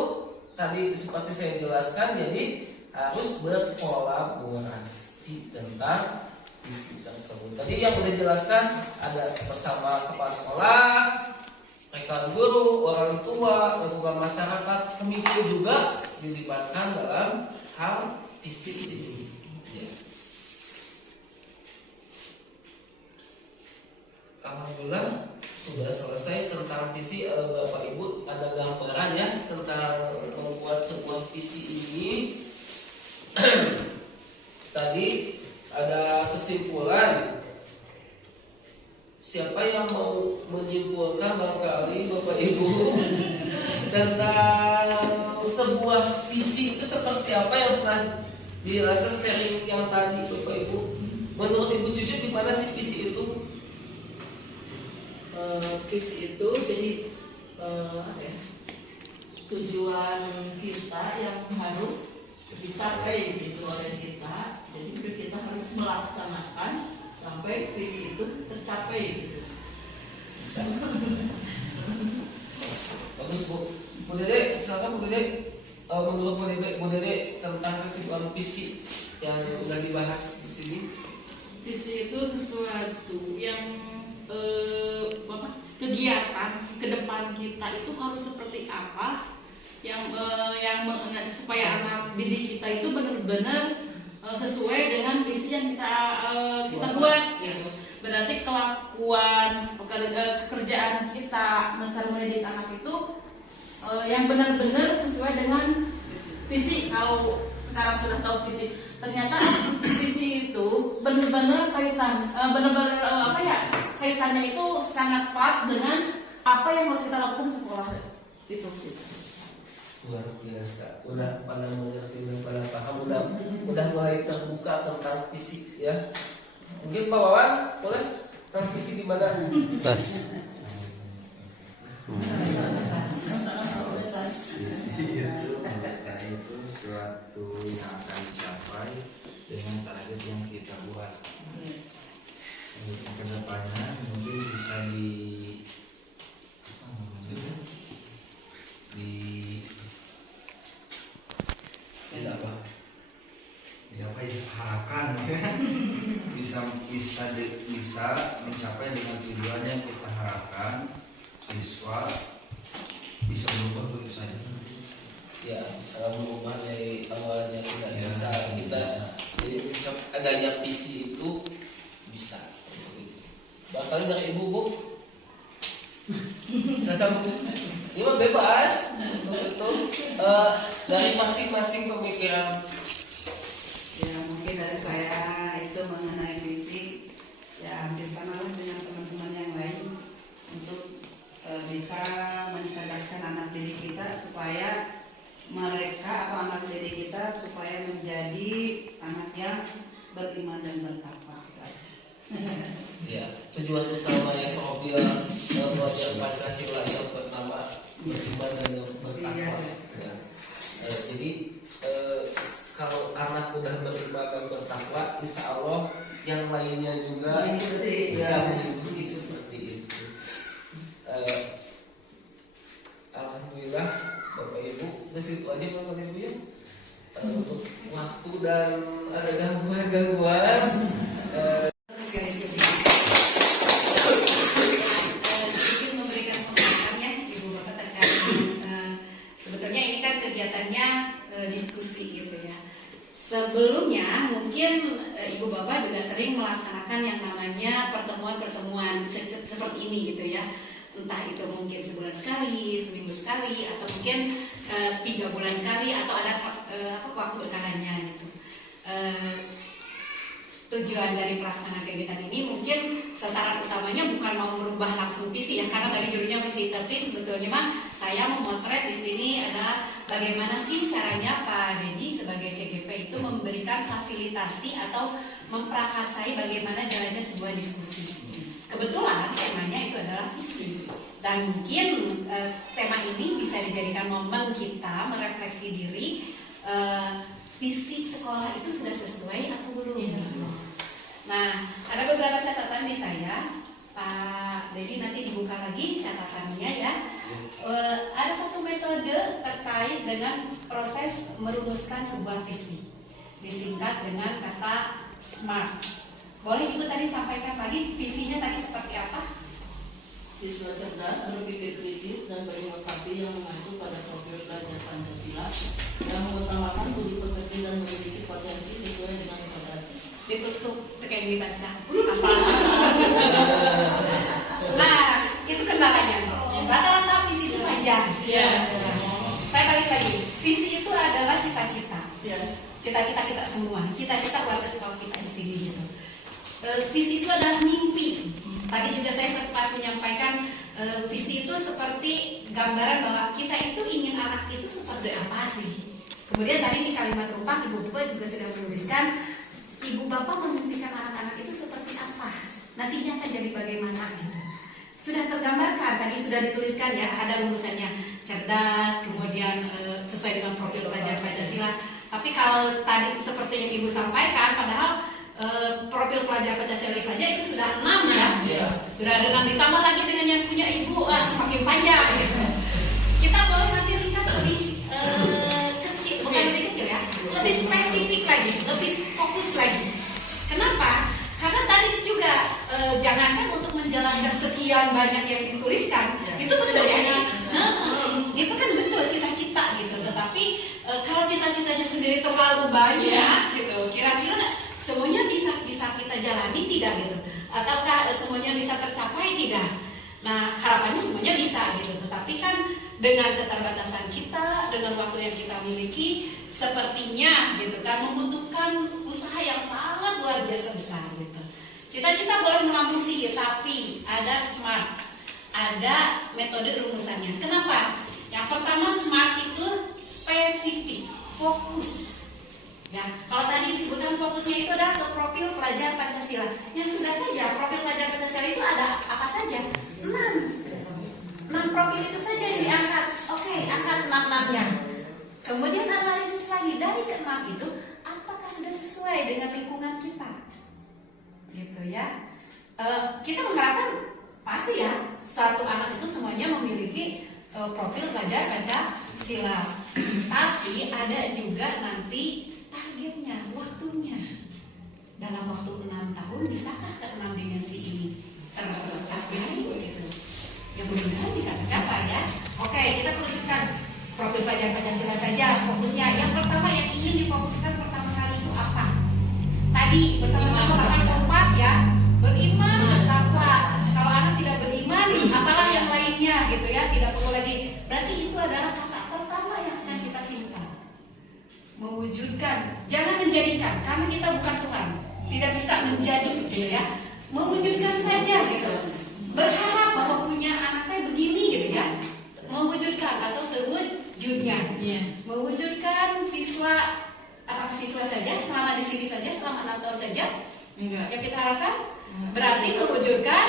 tadi seperti saya jelaskan, jadi harus berkolaborasi tentang visi tersebut. Tadi yang sudah dijelaskan ada bersama kepala sekolah, mereka guru, orang tua, lingkungan masyarakat, pemikir juga dilibatkan dalam hal visi ini. Ya. Alhamdulillah sudah selesai tentang visi. Bapak Ibu ada gambaran ya tentang membuat sebuah visi ini. Tadi ada kesimpulan. Siapa yang mau menyimpulkan barangkali Bapak Ibu tentang sebuah visi itu seperti apa yang senang dirasa sharing yang tadi Bapak Ibu? Menurut Ibu Cucu gimana sih visi itu? Visi itu jadi apa ya, tujuan kita yang harus dicapai gitu oleh kita. Jadi kita harus melaksanakan sampai visi itu tercapai gitu. Bagus Bu. Bu Dede, silakan Bu Dede. Menurut Bu Dede tentang kesimpulan visi yang sudah dibahas di sini. Visi itu sesuatu yang kegiatan ke depan kita itu harus seperti apa, yang supaya anak didik kita itu benar-benar sesuai dengan visi yang kita buat gitu. Berarti kelakuan pekerjaan kita mencari mendidik anak itu yang benar-benar sesuai dengan visi. Kalau sekarang sudah tahu visi, ternyata visi itu benar-benar kaitannya itu sangat erat dengan apa yang harus kita lakukan di sekolah itu. Luar biasa, udah pada mengerti, udah pada paham, udah mulai terbuka tentang fisik ya. Mungkin Pak Wawan boleh tentang fisik di mana? Tas. Visi itu menurut saya itu suatu yang akan dicapai dengan target yang kita buat. Untuk kedepannya mungkin bisa diharapkan bisa mencapai dengan tujuan yang kita harapkan, siswa bisa berubah tulisannya. Ya, bisa berubah dari awalnya tidak bisa kita jadi adanya visi itu bisa. Bahkan dari Ibu Bu, silakan Bu. Ini mah bebas, betul. Dari masing-masing pemikiran. Ya mungkin dari saya itu mengenai visi ya hampir sama lah dengan teman-teman yang lain untuk bisa mencerdaskan anak didik kita supaya mereka atau anak didik kita supaya menjadi anak yang beriman dan bertakwa. Ya, tujuan utama yang profil belajar Pancasila yang pertama beriman dan bertakwa. Ya. Jadi kalau anak udah beriman dan bertakwa, insya Allah yang lainnya juga mengikuti seperti itu. Alhamdulillah Bapak Ibu, di situ aja Bapak Ibu ya. Untuk waktu dan ada gangguan-gangguan. Sedikit memberikan pemahamannya Ibu Bapak terkait sebetulnya ini kan kegiatannya diskusi gitu ya. Sebelumnya mungkin Ibu Bapak juga sering melaksanakan yang namanya pertemuan-pertemuan seperti ini gitu ya. Entah itu mungkin sebulan sekali, seminggu sekali, atau mungkin 3 bulan sekali, atau ada waktu berkalanya gitu. Tujuan dari pelaksanaan kegiatan ini mungkin sasaran utamanya bukan mau merubah langsung visi ya, karena tadi judulnya visi, tapi sebetulnya mah saya memotret di sini adalah bagaimana sih caranya Pak Dedi sebagai CGP itu memberikan fasilitasi atau memprakarsai bagaimana jalannya sebuah diskusi. Kebetulan temanya itu adalah visi, dan mungkin tema ini bisa dijadikan momen kita merefleksi diri, visi sekolah itu sudah sesuai atau belum. Nah, ada beberapa catatan di saya, Pak Dedi nanti dibuka lagi catatannya ya. Ada satu metode terkait dengan proses merumuskan sebuah visi, disingkat dengan kata SMART. Boleh Ibu tadi sampaikan lagi visinya tadi seperti apa? siswa cerdas, berpikir kritis, dan berinovasi yang mengacu pada profil pelajar Pancasila yang mengutamakan budi pekerti dan memiliki potensi sesuai dengan kodratnya. Ditutup itu kayak dibaca apa? Nah, itu kendalanya. Rata-rata visi itu panjang. Iya. Saya balik lagi. Visi itu adalah cita-cita. Iya. Cita-cita kita semua. Cita-cita warga sekolah kita di sini gitu. Visi itu adalah mimpi. Tadi juga saya sempat menyampaikan visi itu seperti gambaran bahwa kita itu ingin anak itu seperti apa sih. Kemudian tadi di kalimat rumpah Ibu Bapak juga sudah menuliskan Ibu Bapak memimpikan anak-anak itu seperti apa, nantinya akan jadi bagaimana gitu. Sudah tergambarkan, tadi sudah dituliskan ya, ada rumusannya, cerdas, kemudian sesuai dengan profil pelajar Pancasila. Tapi kalau tadi seperti yang Ibu sampaikan, padahal profil pelajar Pancasila saja itu sudah 6 ya. Iya. Sudah ada 6, ditambah lagi dengan yang punya Ibu, semakin panjang gitu. Kita boleh nanti ringkas lebih kecil, bukan lebih kecil ya, lebih spesifik lagi, lebih fokus lagi. Kenapa? Karena tadi juga jangankan untuk menjalankan sekian banyak yang dituliskan, itu betul ya. Itu kan betul cita-cita gitu. Tetapi kalau cita-citanya sendiri terlalu banyak gitu, kira-kira semuanya bisa kita jalani tidak gitu? Ataukah semuanya bisa tercapai tidak? Nah, harapannya semuanya bisa gitu. Tetapi kan dengan keterbatasan kita, dengan waktu yang kita miliki, sepertinya gitu kan membutuhkan usaha yang sangat luar biasa besar gitu. Cita-cita boleh melambung tinggi, tapi ada SMART, ada metode rumusannya. Kenapa? Yang pertama SMART itu spesifik, fokus. Ya, kalau tadi disebutkan fokusnya itu adalah ke profil pelajar Pancasila. Yang sudah saja profil pelajar Pancasila itu ada apa saja? 6 profil itu saja yang diangkat. Oke, angkat 6-6-nya. Kemudian analisis lagi dari ke-6 itu, apakah sudah sesuai dengan lingkungan kita? Gitu ya. Kita mengharapkan pasti ya satu anak itu semuanya memiliki profil pelajar Pancasila. Tapi ada juga nanti targetnya, waktunya. Dalam waktu 6 tahun bisakah ke-6 dimensi ini tercapai gitu? Ya mudah-mudahan bisa tercapai ya. Oke, kita kerucutkan profil pelajar Pancasila saja fokusnya. Yang pertama yang ingin difokuskan pertama kali itu apa? Tadi bersama-sama akan kompak ya, beriman, bertakwa. Kalau anak tidak beriman, apalah yang lainnya gitu ya, tidak perlu lagi. Berarti itu adalah kata pertama yang akan kita simpan. Mewujudkan, jangan menjadikan, karena kita bukan Tuhan, tidak bisa menjadi gitu ya. Mewujudkan saja gitu. Berharap bahwa punya anaknya begini gitu ya. Mewujudkan atau terwujudnya. Mewujudkan siswa, apakah siswa saja selama di sini saja selama 6 tahun saja? Enggak. Yang kita harapkan berarti mewujudkan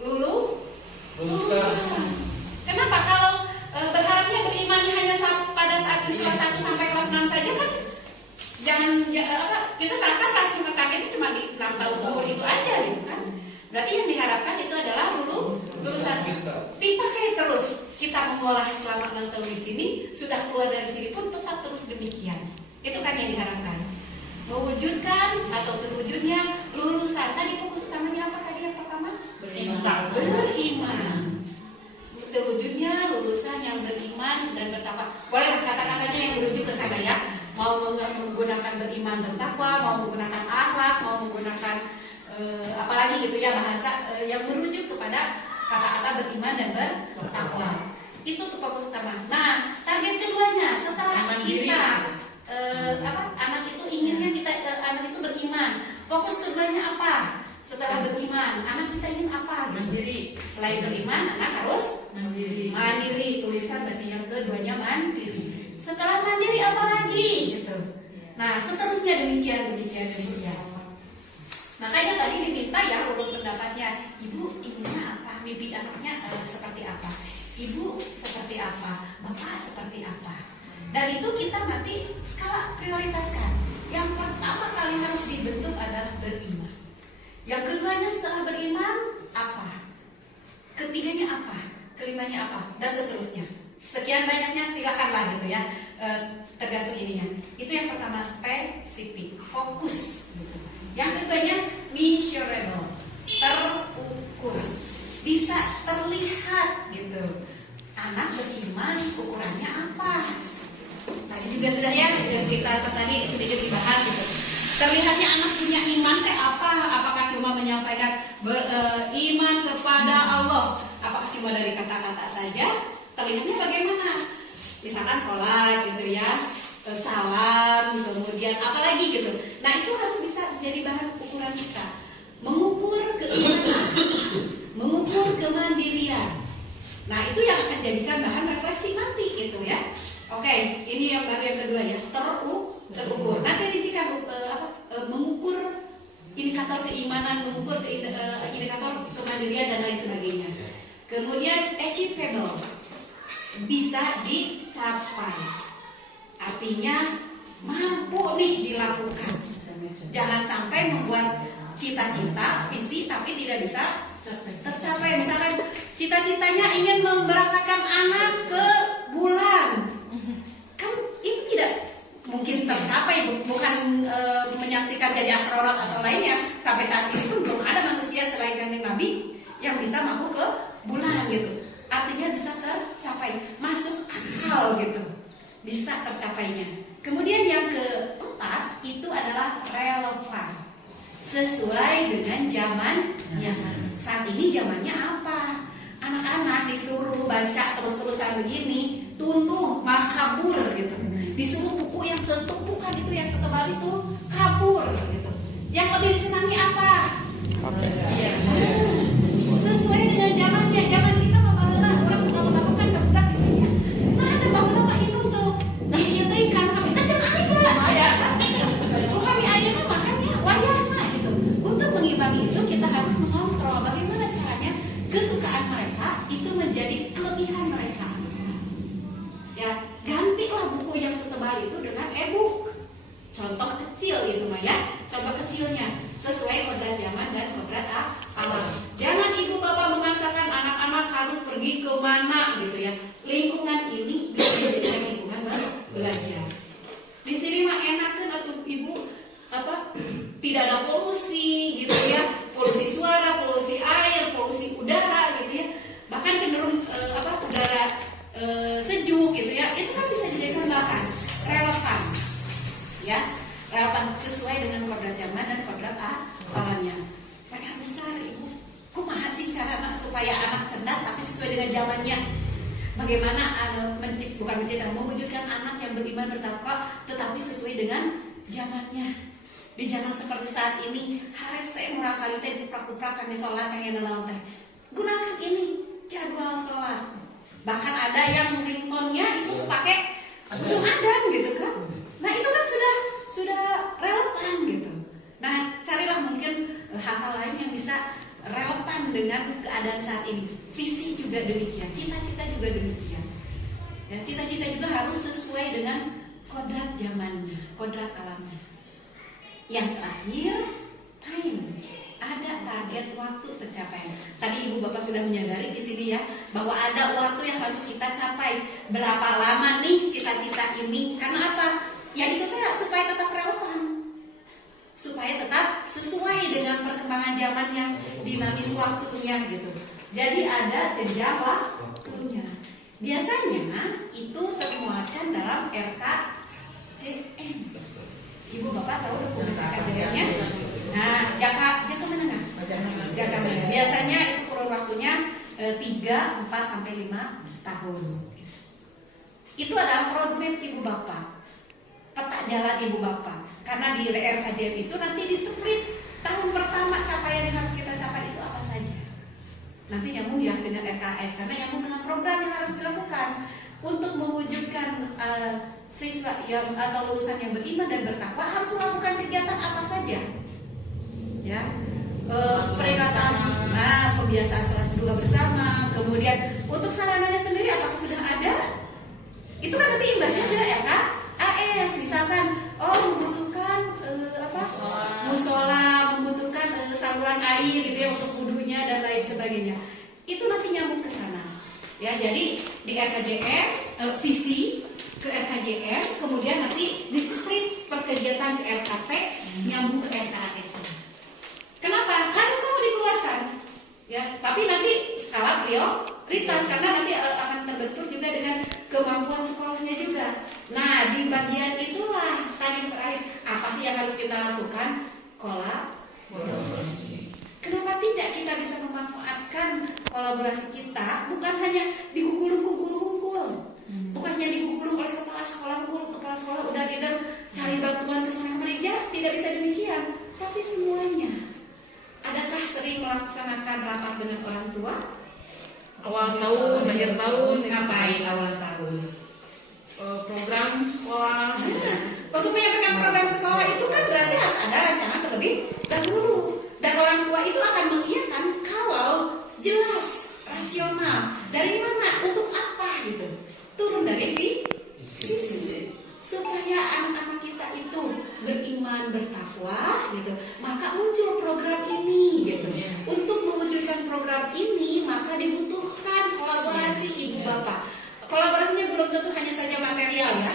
lulusan. Kenapa kalau berharapnya berimannya hanya pada saat kelas 1 sampai kelas 6 saja kan? Jangan kita sangkalah cuma targetnya cuma di 6 tahun umur itu aja gitu kan? Berarti yang diharapkan itu adalah lulusan. Dipakai terus. Kita mengolah selama 6 tahun di sini, sudah keluar dari sini pun tetap terus demikian. Itu kan yang diharapkan. Mewujudkan atau terwujudnya lulusan. Tadi fokus utamanya apa tadi yang pertama? Beriman. Terwujudnya lulusan yang beriman dan bertakwa. Bolehlah kata-katanya yang merujuk ke sana ya. Mau menggunakan beriman bertakwa, mau menggunakan akhlak, mau menggunakan apalagi gitu ya bahasa yang merujuk kepada kata-kata beriman dan bertakwa. Itu tuh fokus utama. Nah, target keduanya setelah kita anak itu inginnya anak itu beriman. Fokus keduanya apa? Setelah beriman, anak kita ingin apa? Mandiri. Selain beriman, anak harus mandiri. Tuliskan berarti yang keduanya mandiri. Setelah mandiri apa lagi? Gitu. Nah, seterusnya demikian. Makanya tadi diminta ya urut pendapatnya. Ibu inginnya apa? Mimpi anaknya seperti apa? Ibu seperti apa? Bapak seperti apa? Dan itu kita nanti skala prioritaskan. Yang pertama kali harus dibentuk adalah beriman. Yang keduanya setelah beriman apa? Ketiganya apa? Kelimanya apa? Dan seterusnya. Sekian banyaknya silakanlah gitu ya. Tergantung ininya. Itu yang pertama spesifik, fokus. Gitu. Yang keduanya measurable, terukur. bisa terlihat gitu. Anak beriman ukurannya apa? Tadi juga sudah ya kita tadi sedikit dibahas gitu. Terlihatnya anak punya iman kayak apa? Apakah cuma menyampaikan beriman kepada Allah? Apakah cuma dari kata-kata saja? Terlihatnya bagaimana? Misalkan sholat gitu ya, salam, kemudian apalagi gitu. Nah itu harus bisa jadi bahan ukuran kita. Mengukur keimanan, mengukur kemandirian. Nah itu yang akan jadikan bahan refleksi nanti gitu ya. Oke, ini yang baru yang kedua ya, terukur. Nanti rincikan mengukur indikator keimanan, mengukur indikator kemandirian dan lain sebagainya. Kemudian achievable, bisa dicapai. Artinya mampu nih dilakukan. Jangan sampai membuat cita-cita, visi tapi tidak bisa tercapai. Misalkan cita-citanya ingin memberangkatkan anak ke bulan, kan itu tidak mungkin tercapai. Bukan menyaksikan jadi astronot atau lainnya. Sampai saat ini pun belum ada manusia selain Kanjeng Nabi yang bisa mampu ke bulan gitu. Artinya bisa tercapai, masuk akal gitu, bisa tercapainya. Kemudian yang keempat itu adalah relevan, sesuai dengan zamannya. Saat ini zamannya apa? Anak-anak disuruh baca terus-terusan begini, tunduk, mah kabur gitu. Disuruh buku yang setumpukan itu, yang setebal itu, kabur gitu. Yang lebih disenangi apa? Sesuai dengan zamannya. Zaman kita baheula orang suka melakukan kebudak gitu ya. Nah ada baheula mah itu tuh diingetin kami tajam aya. Kami aya mah makannya wayahna gitu. Untuk mengimbangi itu kita harus mengontrol bagaimana caranya kesukaan mereka itu menjadi kelebihan mereka. Ya, gantilah buku yang setebal itu dengan e-book. Contoh kecil gitu mah ya. Contoh kecilnya sesuai kodrat zaman dan kodrat alam. Jangan ibu bapak memaksakan anak-anak harus pergi kemana gitu ya. Lingkungan ini bisa dijadikan lingkungan belajar. Di sini mah enak kan atau ibu tidak ada polusi gitu ya, polusi suara, polusi air, polusi udara gitu ya. Bahkan cenderung udara sejuk gitu ya. Itu kan bisa dijadikan bahan relevan. Ya, relevan sesuai dengan kodrat zaman dan kodrat alamnya. PR besar ibu. Kumaha sih cara supaya anak cerdas tapi sesuai dengan zamannya? Bagaimana mewujudkan anak yang beriman bertakwa tetapi sesuai dengan zamannya? Di zaman seperti saat ini, harese murah kali teh kuprak-kuprak kami sholat yang naon teh. Gunakan ini jadwal sholat. Bahkan ada yang ringtone-nya itu pakai ujung adan gitu kan? Nah itu kan sudah relevan gitu. Nah carilah mungkin hal-hal lain yang bisa relevan dengan keadaan saat ini. Visi juga demikian, cita-cita juga demikian. Ya, cita-cita juga harus sesuai dengan kodrat zamannya, kodrat alamnya. Yang terakhir, time. Ada target waktu pencapaian. Tadi ibu bapak sudah menyadari di sini ya bahwa ada waktu yang harus kita capai. Berapa lama nih cita-cita ini? Karena apa? Ya itu supaya tetap relevan, supaya tetap sesuai dengan perkembangan zamannya, dinamis waktunya gitu. Jadi ada jenjang waktunya. Biasanya itu termuatkan dalam RKJM. Ibu bapak tahu dokumen RKJM-nya? Nah, jangka menengah. Jangka menengah. Biasanya itu kurun waktunya 3, 4 sampai 5 tahun. Itu adalah roadmap ibu bapak. Peta jalan ibu bapak. Karena di RKJM itu nanti di-split tahun pertama capaian yang harus kita capai itu apa saja. Nanti nyambung ya dengan RKS karena nyambung dengan program yang harus dilakukan untuk mewujudkan siswa yang atau lulusan yang beriman dan bertakwa harus melakukan kegiatan apa saja. Ya, peringatan, kebiasaan sholat berdua bersama, kemudian untuk sarananya sendiri apakah sudah ada? Itu kan nanti imbasnya juga ya kan? AS misalkan, membutuhkan musola, membutuhkan saluran air gitu ya untuk wudunya dan lain sebagainya. Itu nanti nyambung ke sana. Ya, jadi di RKJM visi ke RKJM, kemudian nanti di-split perkegiatan ke RKP, nyambung ke RKS. Kenapa? Harus kamu dikeluarkan. Ya, tapi nanti skala prioritas karena nanti akan terbentur juga dengan kemampuan sekolahnya juga. Nah, di bagian itulah tadi terakhir apa sih yang harus kita lakukan? Kolaborasi. Kenapa tidak kita bisa memanfaatkan kolaborasi kita bukan hanya digugulung, bukan hanya digugulung oleh kepala sekolah udah kita cari bantuan ke sana kemari, tidak bisa demikian, tapi semuanya. Adakah sering melaksanakan rapat dengan orang tua? Awal tahun, akhir tahun, Ngapain awal tahun? program sekolah. Untuk menyampaikan program sekolah itu kan berarti harus ada rencana terlebih dahulu. Dan orang tua itu akan mengiyakan kalau jelas, rasional. Dari mana, untuk apa gitu. Turun dari visi. Supaya anak-anak kita itu beriman, bertakwa gitu. Maka muncul program ini gitu. Untuk mewujudkan program ini maka dibutuhkan kolaborasi ibu bapak. Kolaborasinya belum tentu hanya saja material ya.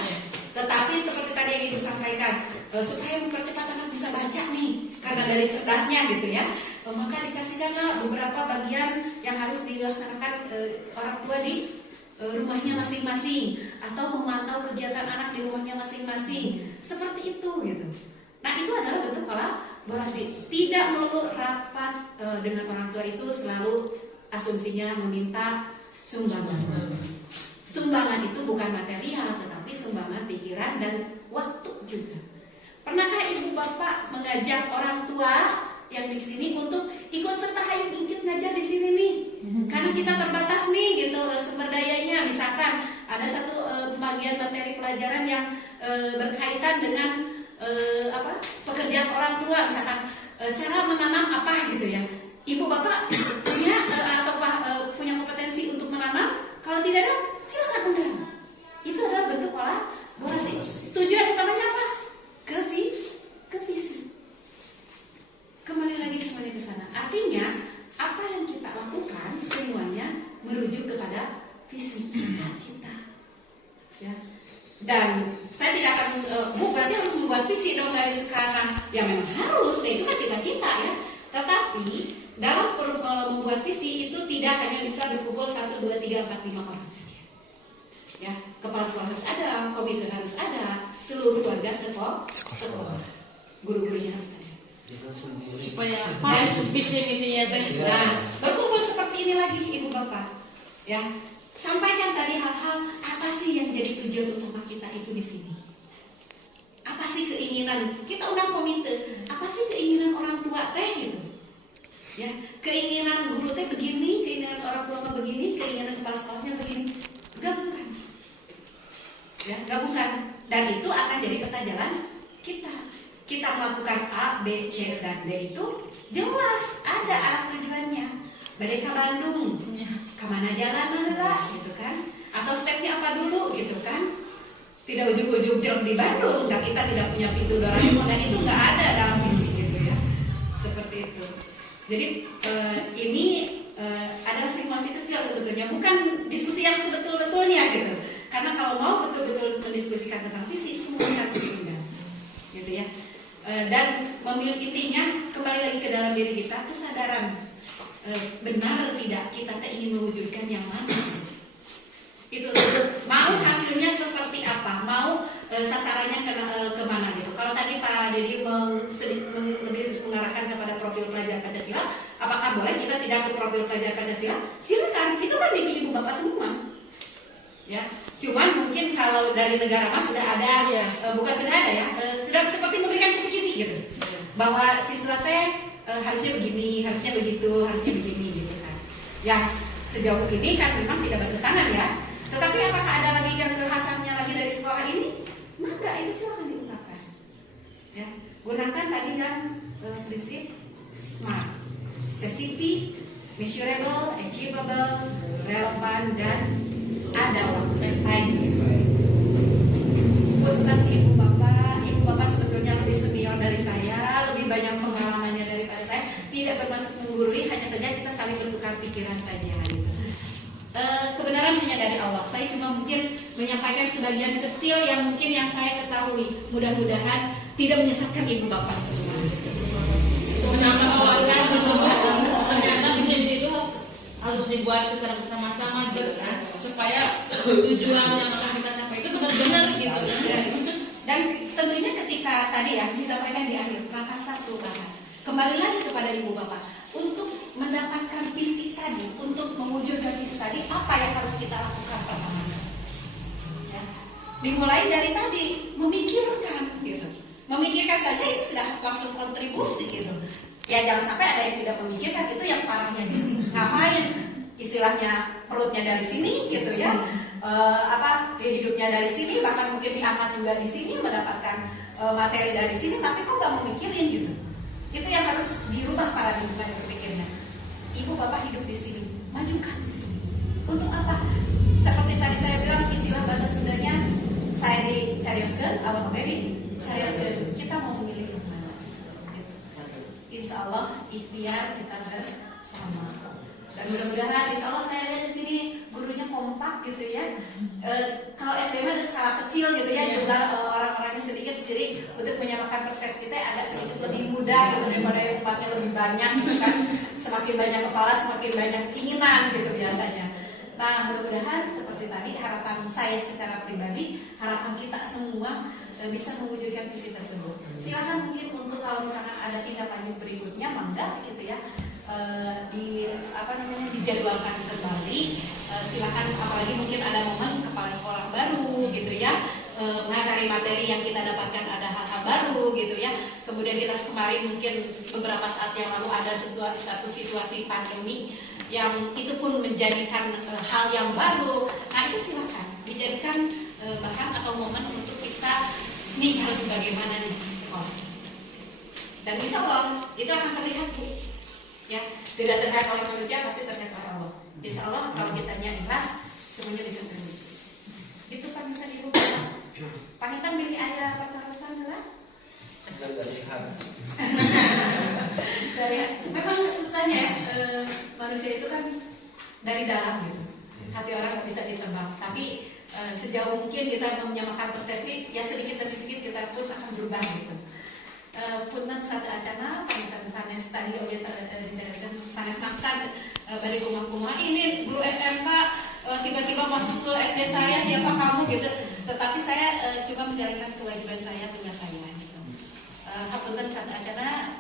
Tetapi seperti tadi yang Ibu sampaikan, supaya mempercepat anak bisa baca nih, karena dari cerdasnya gitu ya, maka dikasihkanlah beberapa bagian yang harus dilaksanakan orang tua di rumahnya masing-masing, atau memantau kegiatan anak di rumahnya masing-masing, seperti itu gitu. Nah itu adalah bentuk kolaborasi. Tidak melulu rapat dengan orang tua itu selalu asumsinya meminta sumbangan. Sumbangan itu bukan material, tetapi sumbangan pikiran dan waktu juga. Pernahkah ibu bapak mengajak orang tua yang di sini untuk ikut serta ikut ngajar di sini nih? Karena kita terbatas nih gitu sumber dayanya. Misalkan ada satu bagian materi pelajaran yang berkaitan dengan pekerjaan orang tua, misalkan cara menanam apa gitu ya. Ibu bapak punya atau punya kompetensi untuk menanam? Kalau tidak ada, silakan undang. Itu adalah bentuk kolaborasi. Tujuan utamanya apa? Ke visi. Kembali lagi semuanya ke sana. Artinya apa yang kita lakukan semuanya merujuk kepada visi, cita-cita. Ya. Dan saya tidak akan berarti harus membuat visi dong dari sekarang. Ya memang harus, itu kan cita-cita ya. Tetapi dalam membuat visi itu tidak hanya bisa berkumpul 1, 2, 3, 4, 5 orang saja. Ya, kepala sekolah harus ada, komite harus ada, seluruh warga sekolah, guru-gurunya harus ada. Supaya pas visi-misinya teh. Nah, berkumpul seperti ini lagi ibu bapak. Ya, sampaikan tadi hal-hal apa sih yang jadi tujuan utama kita itu di sini. Apa sih keinginan? Kita undang komite. Apa sih keinginan orang tua teh gitu? Ya, keinginan guru teh begini, keinginan orang tua mah begini, keinginan kepala sekolahnya begini. Gabungkan. Ya, gabungkan. Dan itu akan jadi peta jalan kita. Kita melakukan A, B, C, dan D itu jelas ada arah tujuannya. Merdeka Bandung, kemana jalan lah, gitu kan? Atau stepnya apa dulu, gitu kan? Tidak ujung-ujung jeruk di Bandung, dan kita tidak punya pintu Doraemon, dan itu nggak ada dalam visi gitu ya. Seperti itu. Jadi ini adalah simulasi kecil sebetulnya, bukan diskusi yang sebetul-betulnya gitu. Karena kalau mau betul-betul mendiskusikan tentang visi, semua harus diundang, gitu ya. Dan memiliki intinya kembali lagi ke dalam diri kita, kesadaran benar tidak kita ingin mewujudkan yang mana. Itu mau hasilnya seperti apa, mau sasarannya kemana gitu. Kalau tadi Pak Dedi mengarahkan kepada profil pelajar Pancasila, apakah boleh kita tidak ke profil pelajar Pancasila? Silakan, itu kan dipilih ibu bapak semua. Ya, cuman mungkin kalau dari negara mas sudah ada, bukan sudah ada ya, sudah seperti memberikan kisi-kisi gitu, bahwa siswa teh harusnya begini, harusnya begitu, harusnya begini gitu kan. Ya sejauh ini kan memang tidak bertentangan ya. Tetapi apakah ada lagi yang kekhasannya lagi dari sekolah ini? Maka itu silahkan diungkapkan. Ya, gunakan tadi kan prinsip SMART, specific, measurable, achievable, relevan, dan ada waktu time. Punten ibu bapak sebetulnya lebih senior dari saya, lebih banyak pengalamannya daripada saya. Tidak bermaksud menggurui, hanya saja kita saling bertukar pikiran saja. Kebenaran hanya dari Allah. Saya cuma mungkin menyampaikan sebagian kecil yang mungkin yang saya ketahui. Mudah-mudahan tidak menyesatkan ibu bapak semua. Menambah wawasan, ternyata bisa itu harus dibuat secara bersama-sama gitu kan, supaya tujuan yang akan kita capai itu benar-benar gitu kan. Dan tentunya ketika tadi ya disampaikan di akhir langkah 1 bahkan kembali lagi kepada ibu bapak untuk mendapatkan visi tadi, untuk mewujudkan visi tadi apa yang harus kita lakukan pertama? Ya. Dimulai dari tadi memikirkan gitu. Memikirkan saja itu sudah langsung kontribusi gitu. Ya jangan sampai ada yang tidak memikirkan, itu yang parahnya gitu. Ngapain? Istilahnya perutnya dari sini gitu ya. Hidupnya dari sini, bahkan mungkin diangkat juga di sini mendapatkan materi dari sini, tapi kok nggak memikirin gitu. Itu yang harus dirubah paradigma berpikirnya. Ibu bapak hidup di sini, majukan di sini. Untuk apa? Seperti tadi saya bilang istilah bahasa Sundanya, saya dicarioskeun, abang baby carioskeun. Kita mau memilih yang mana? Insya Allah ikhtiar kita bersama. Dan mudah-mudahan insya Allah saya lihat di sini gurunya kompak gitu ya. Kalau SDM ada skala kecil gitu ya, jumlah orang-orangnya sedikit, jadi untuk menyamakan persepsi teh agak sedikit lebih mudah gitu daripada yang tempatnya lebih banyak gitu kan. Semakin banyak kepala semakin banyak keinginan gitu biasanya. Nah mudah-mudahan seperti tadi harapan saya secara pribadi, harapan kita semua bisa mewujudkan visi tersebut. Silakan mungkin untuk kalau misalkan ada tindak lanjut berikutnya mangga gitu ya. Dijadwalkan kembali, silakan, apalagi mungkin ada momen kepala sekolah baru gitu ya, materi yang kita dapatkan ada hal-hal baru gitu ya. Kemudian kita kemarin mungkin beberapa saat yang lalu ada satu situasi pandemi yang itu pun menjadikan hal yang baru. Nah itu silakan dijadikan bahan atau momen untuk kita nih harus bagaimana nih sekolah. Dan insya Allah itu akan terlihat Bu. Ya, tidak terlihat oleh manusia, pasti terlihat oleh Allah. Insya Allah kalau kitanya ikhlas, semuanya bisa terwujud. Itu pamitan ibu bapak. Pamitan milih ayah pertarasan lah. Dari memang susahnya manusia itu kan dari dalam gitu. Hati orang nggak bisa ditebak. Tapi sejauh mungkin kita menyamakan persepsi, ya sedikit demi sedikit kita pun akan berubah gitu. Punten satu acana pamitan sanes tadi oge dijelaskan sanes maksad dari rumah-rumah ini guru SMK tiba-tiba masuk ke SD saya, siapa kamu gitu. Tetapi saya cuma menjalankan kewajiban saya, tugas saya gitu. Punten satu acana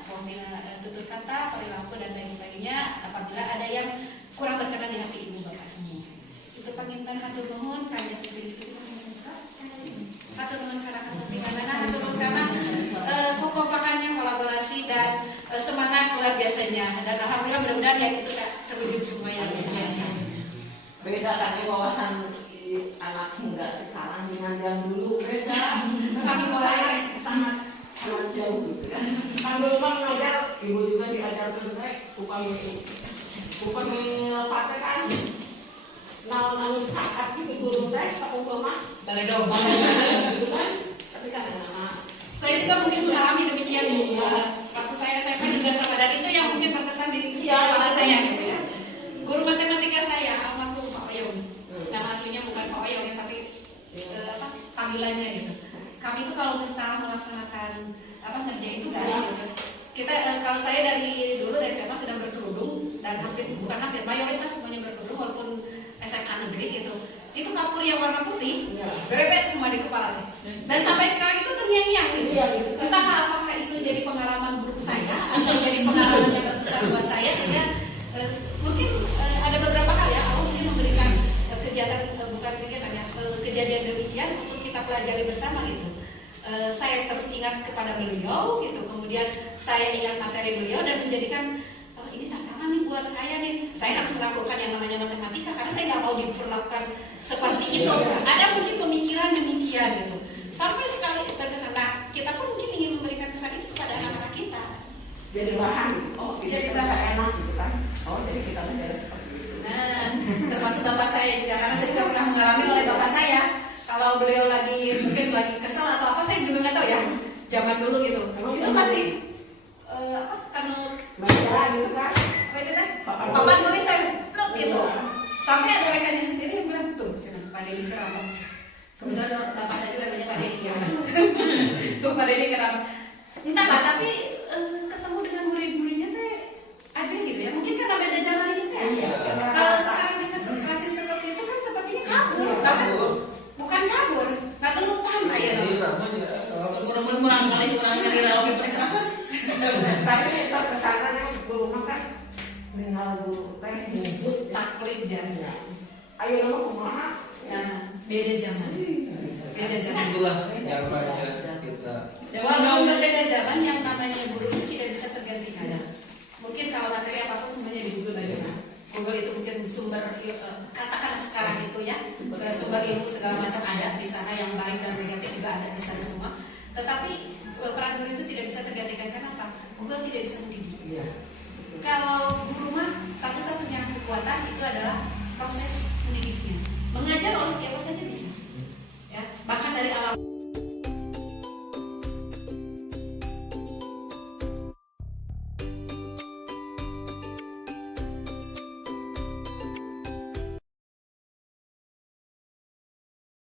tutur kata, perilaku dan lain sebagainya apabila ada yang kurang berkenan di hati ibu bapak semua. Itu pamitan hatur nuhun kanya sisi-sisi hatur nuhun karena kesampingan hatur nuhun karena kekompakannya, kolaborasi dan semangat luar biasanya. Dan alhamdulillah mudah-mudahan ya itu terwujud semua yang Beda kan ya wawasan anak muda sekarang dengan yang dulu beda. Sangat jauh gitu ya. Kan dulu kan ngajar, ibu juga diajarkan bukan pakai kan. Nang sakat gitu guru teh umpama balai domba gitu kan. Tapi kan saya juga mungkin mengalami demikian Bu. Waktu saya SMA juga sama, dan itu yang mungkin berkesan di kepala saya gitu ya. Guru matematika saya almarhum Pak Oyong. Nama aslinya bukan Pak Oyong ya, tapi panggilannya gitu. Kami itu kalau bisa melaksanakan ngerjain tugas gitu. Kita kalau saya dari SMA sudah berkerudung dan mayoritas semuanya berkerudung walaupun SMA negeri gitu. Itu kapur yang warna putih, berebet semua di kepalanya. Dan sampai sekarang itu terngiang-ngiang gitu. Entah apakah itu jadi pengalaman buruk saya atau jadi pengalaman yang berkesan buat saya, sehingga mungkin ada beberapa hal ya Allah mungkin memberikan kejadian demikian untuk kita pelajari bersama gitu. Saya terus ingat kepada beliau gitu, kemudian saya ingat materi beliau dan menjadikan ini tantangan nih buat saya nih. Saya harus melakukan yang namanya matematika karena saya nggak mau diperlakukan seperti itu. Ada mungkin pemikiran demikian gitu. Sampai sekali terkesan. Nah, kita pun mungkin ingin memberikan kesan itu kepada anak-anak kita. jadi bahan. Jadi bahan enak gitu kan. Jadi kita belajar seperti itu. Nah, termasuk bapak saya juga karena saya juga pernah mengalami oleh bapak saya. Kalau beliau mungkin lagi kesel atau apa, saya juga nggak tahu ya. Zaman dulu gitu. Itu pasti karena baca gitu kan. apa itu teh? Papan tulis saya blok gitu. Sampai ada rekannya sendiri yang bilang tuh, Pak Dedi keram. Kemudian bapak saya juga namanya Pak Dedi ya. Tuh Pak Dedi keram. Entahlah, tapi ketemu dengan murid-muridnya teh aja gitu ya. Mungkin karena beda zaman ini teh Kalau sekarang dikasih seperti itu kan sepertinya kabur, bahkan bukan kabur, nggak kelutan ya. Ini namanya Kurang kali kurang dari rapi perkerasan. Tapi itu kesannya guru makan dengan guru teh nyebut taklid janda. Ayo nama kumaha? Beda zaman. Beda zaman. itulah zamannya kita. Walaupun berbeda zaman, yang namanya guru itu tidak bisa tergantikan. Mungkin kalau materi apa-apa semuanya di Google aja. Google itu mungkin sumber katakan sekarang itu ya, sumber ilmu segala macam ada di sana, yang baik dan negatif juga ada di sana semua. Tetapi peran guru itu tidak bisa tergantikan karena apa? Google tidak bisa mendidik. Kalau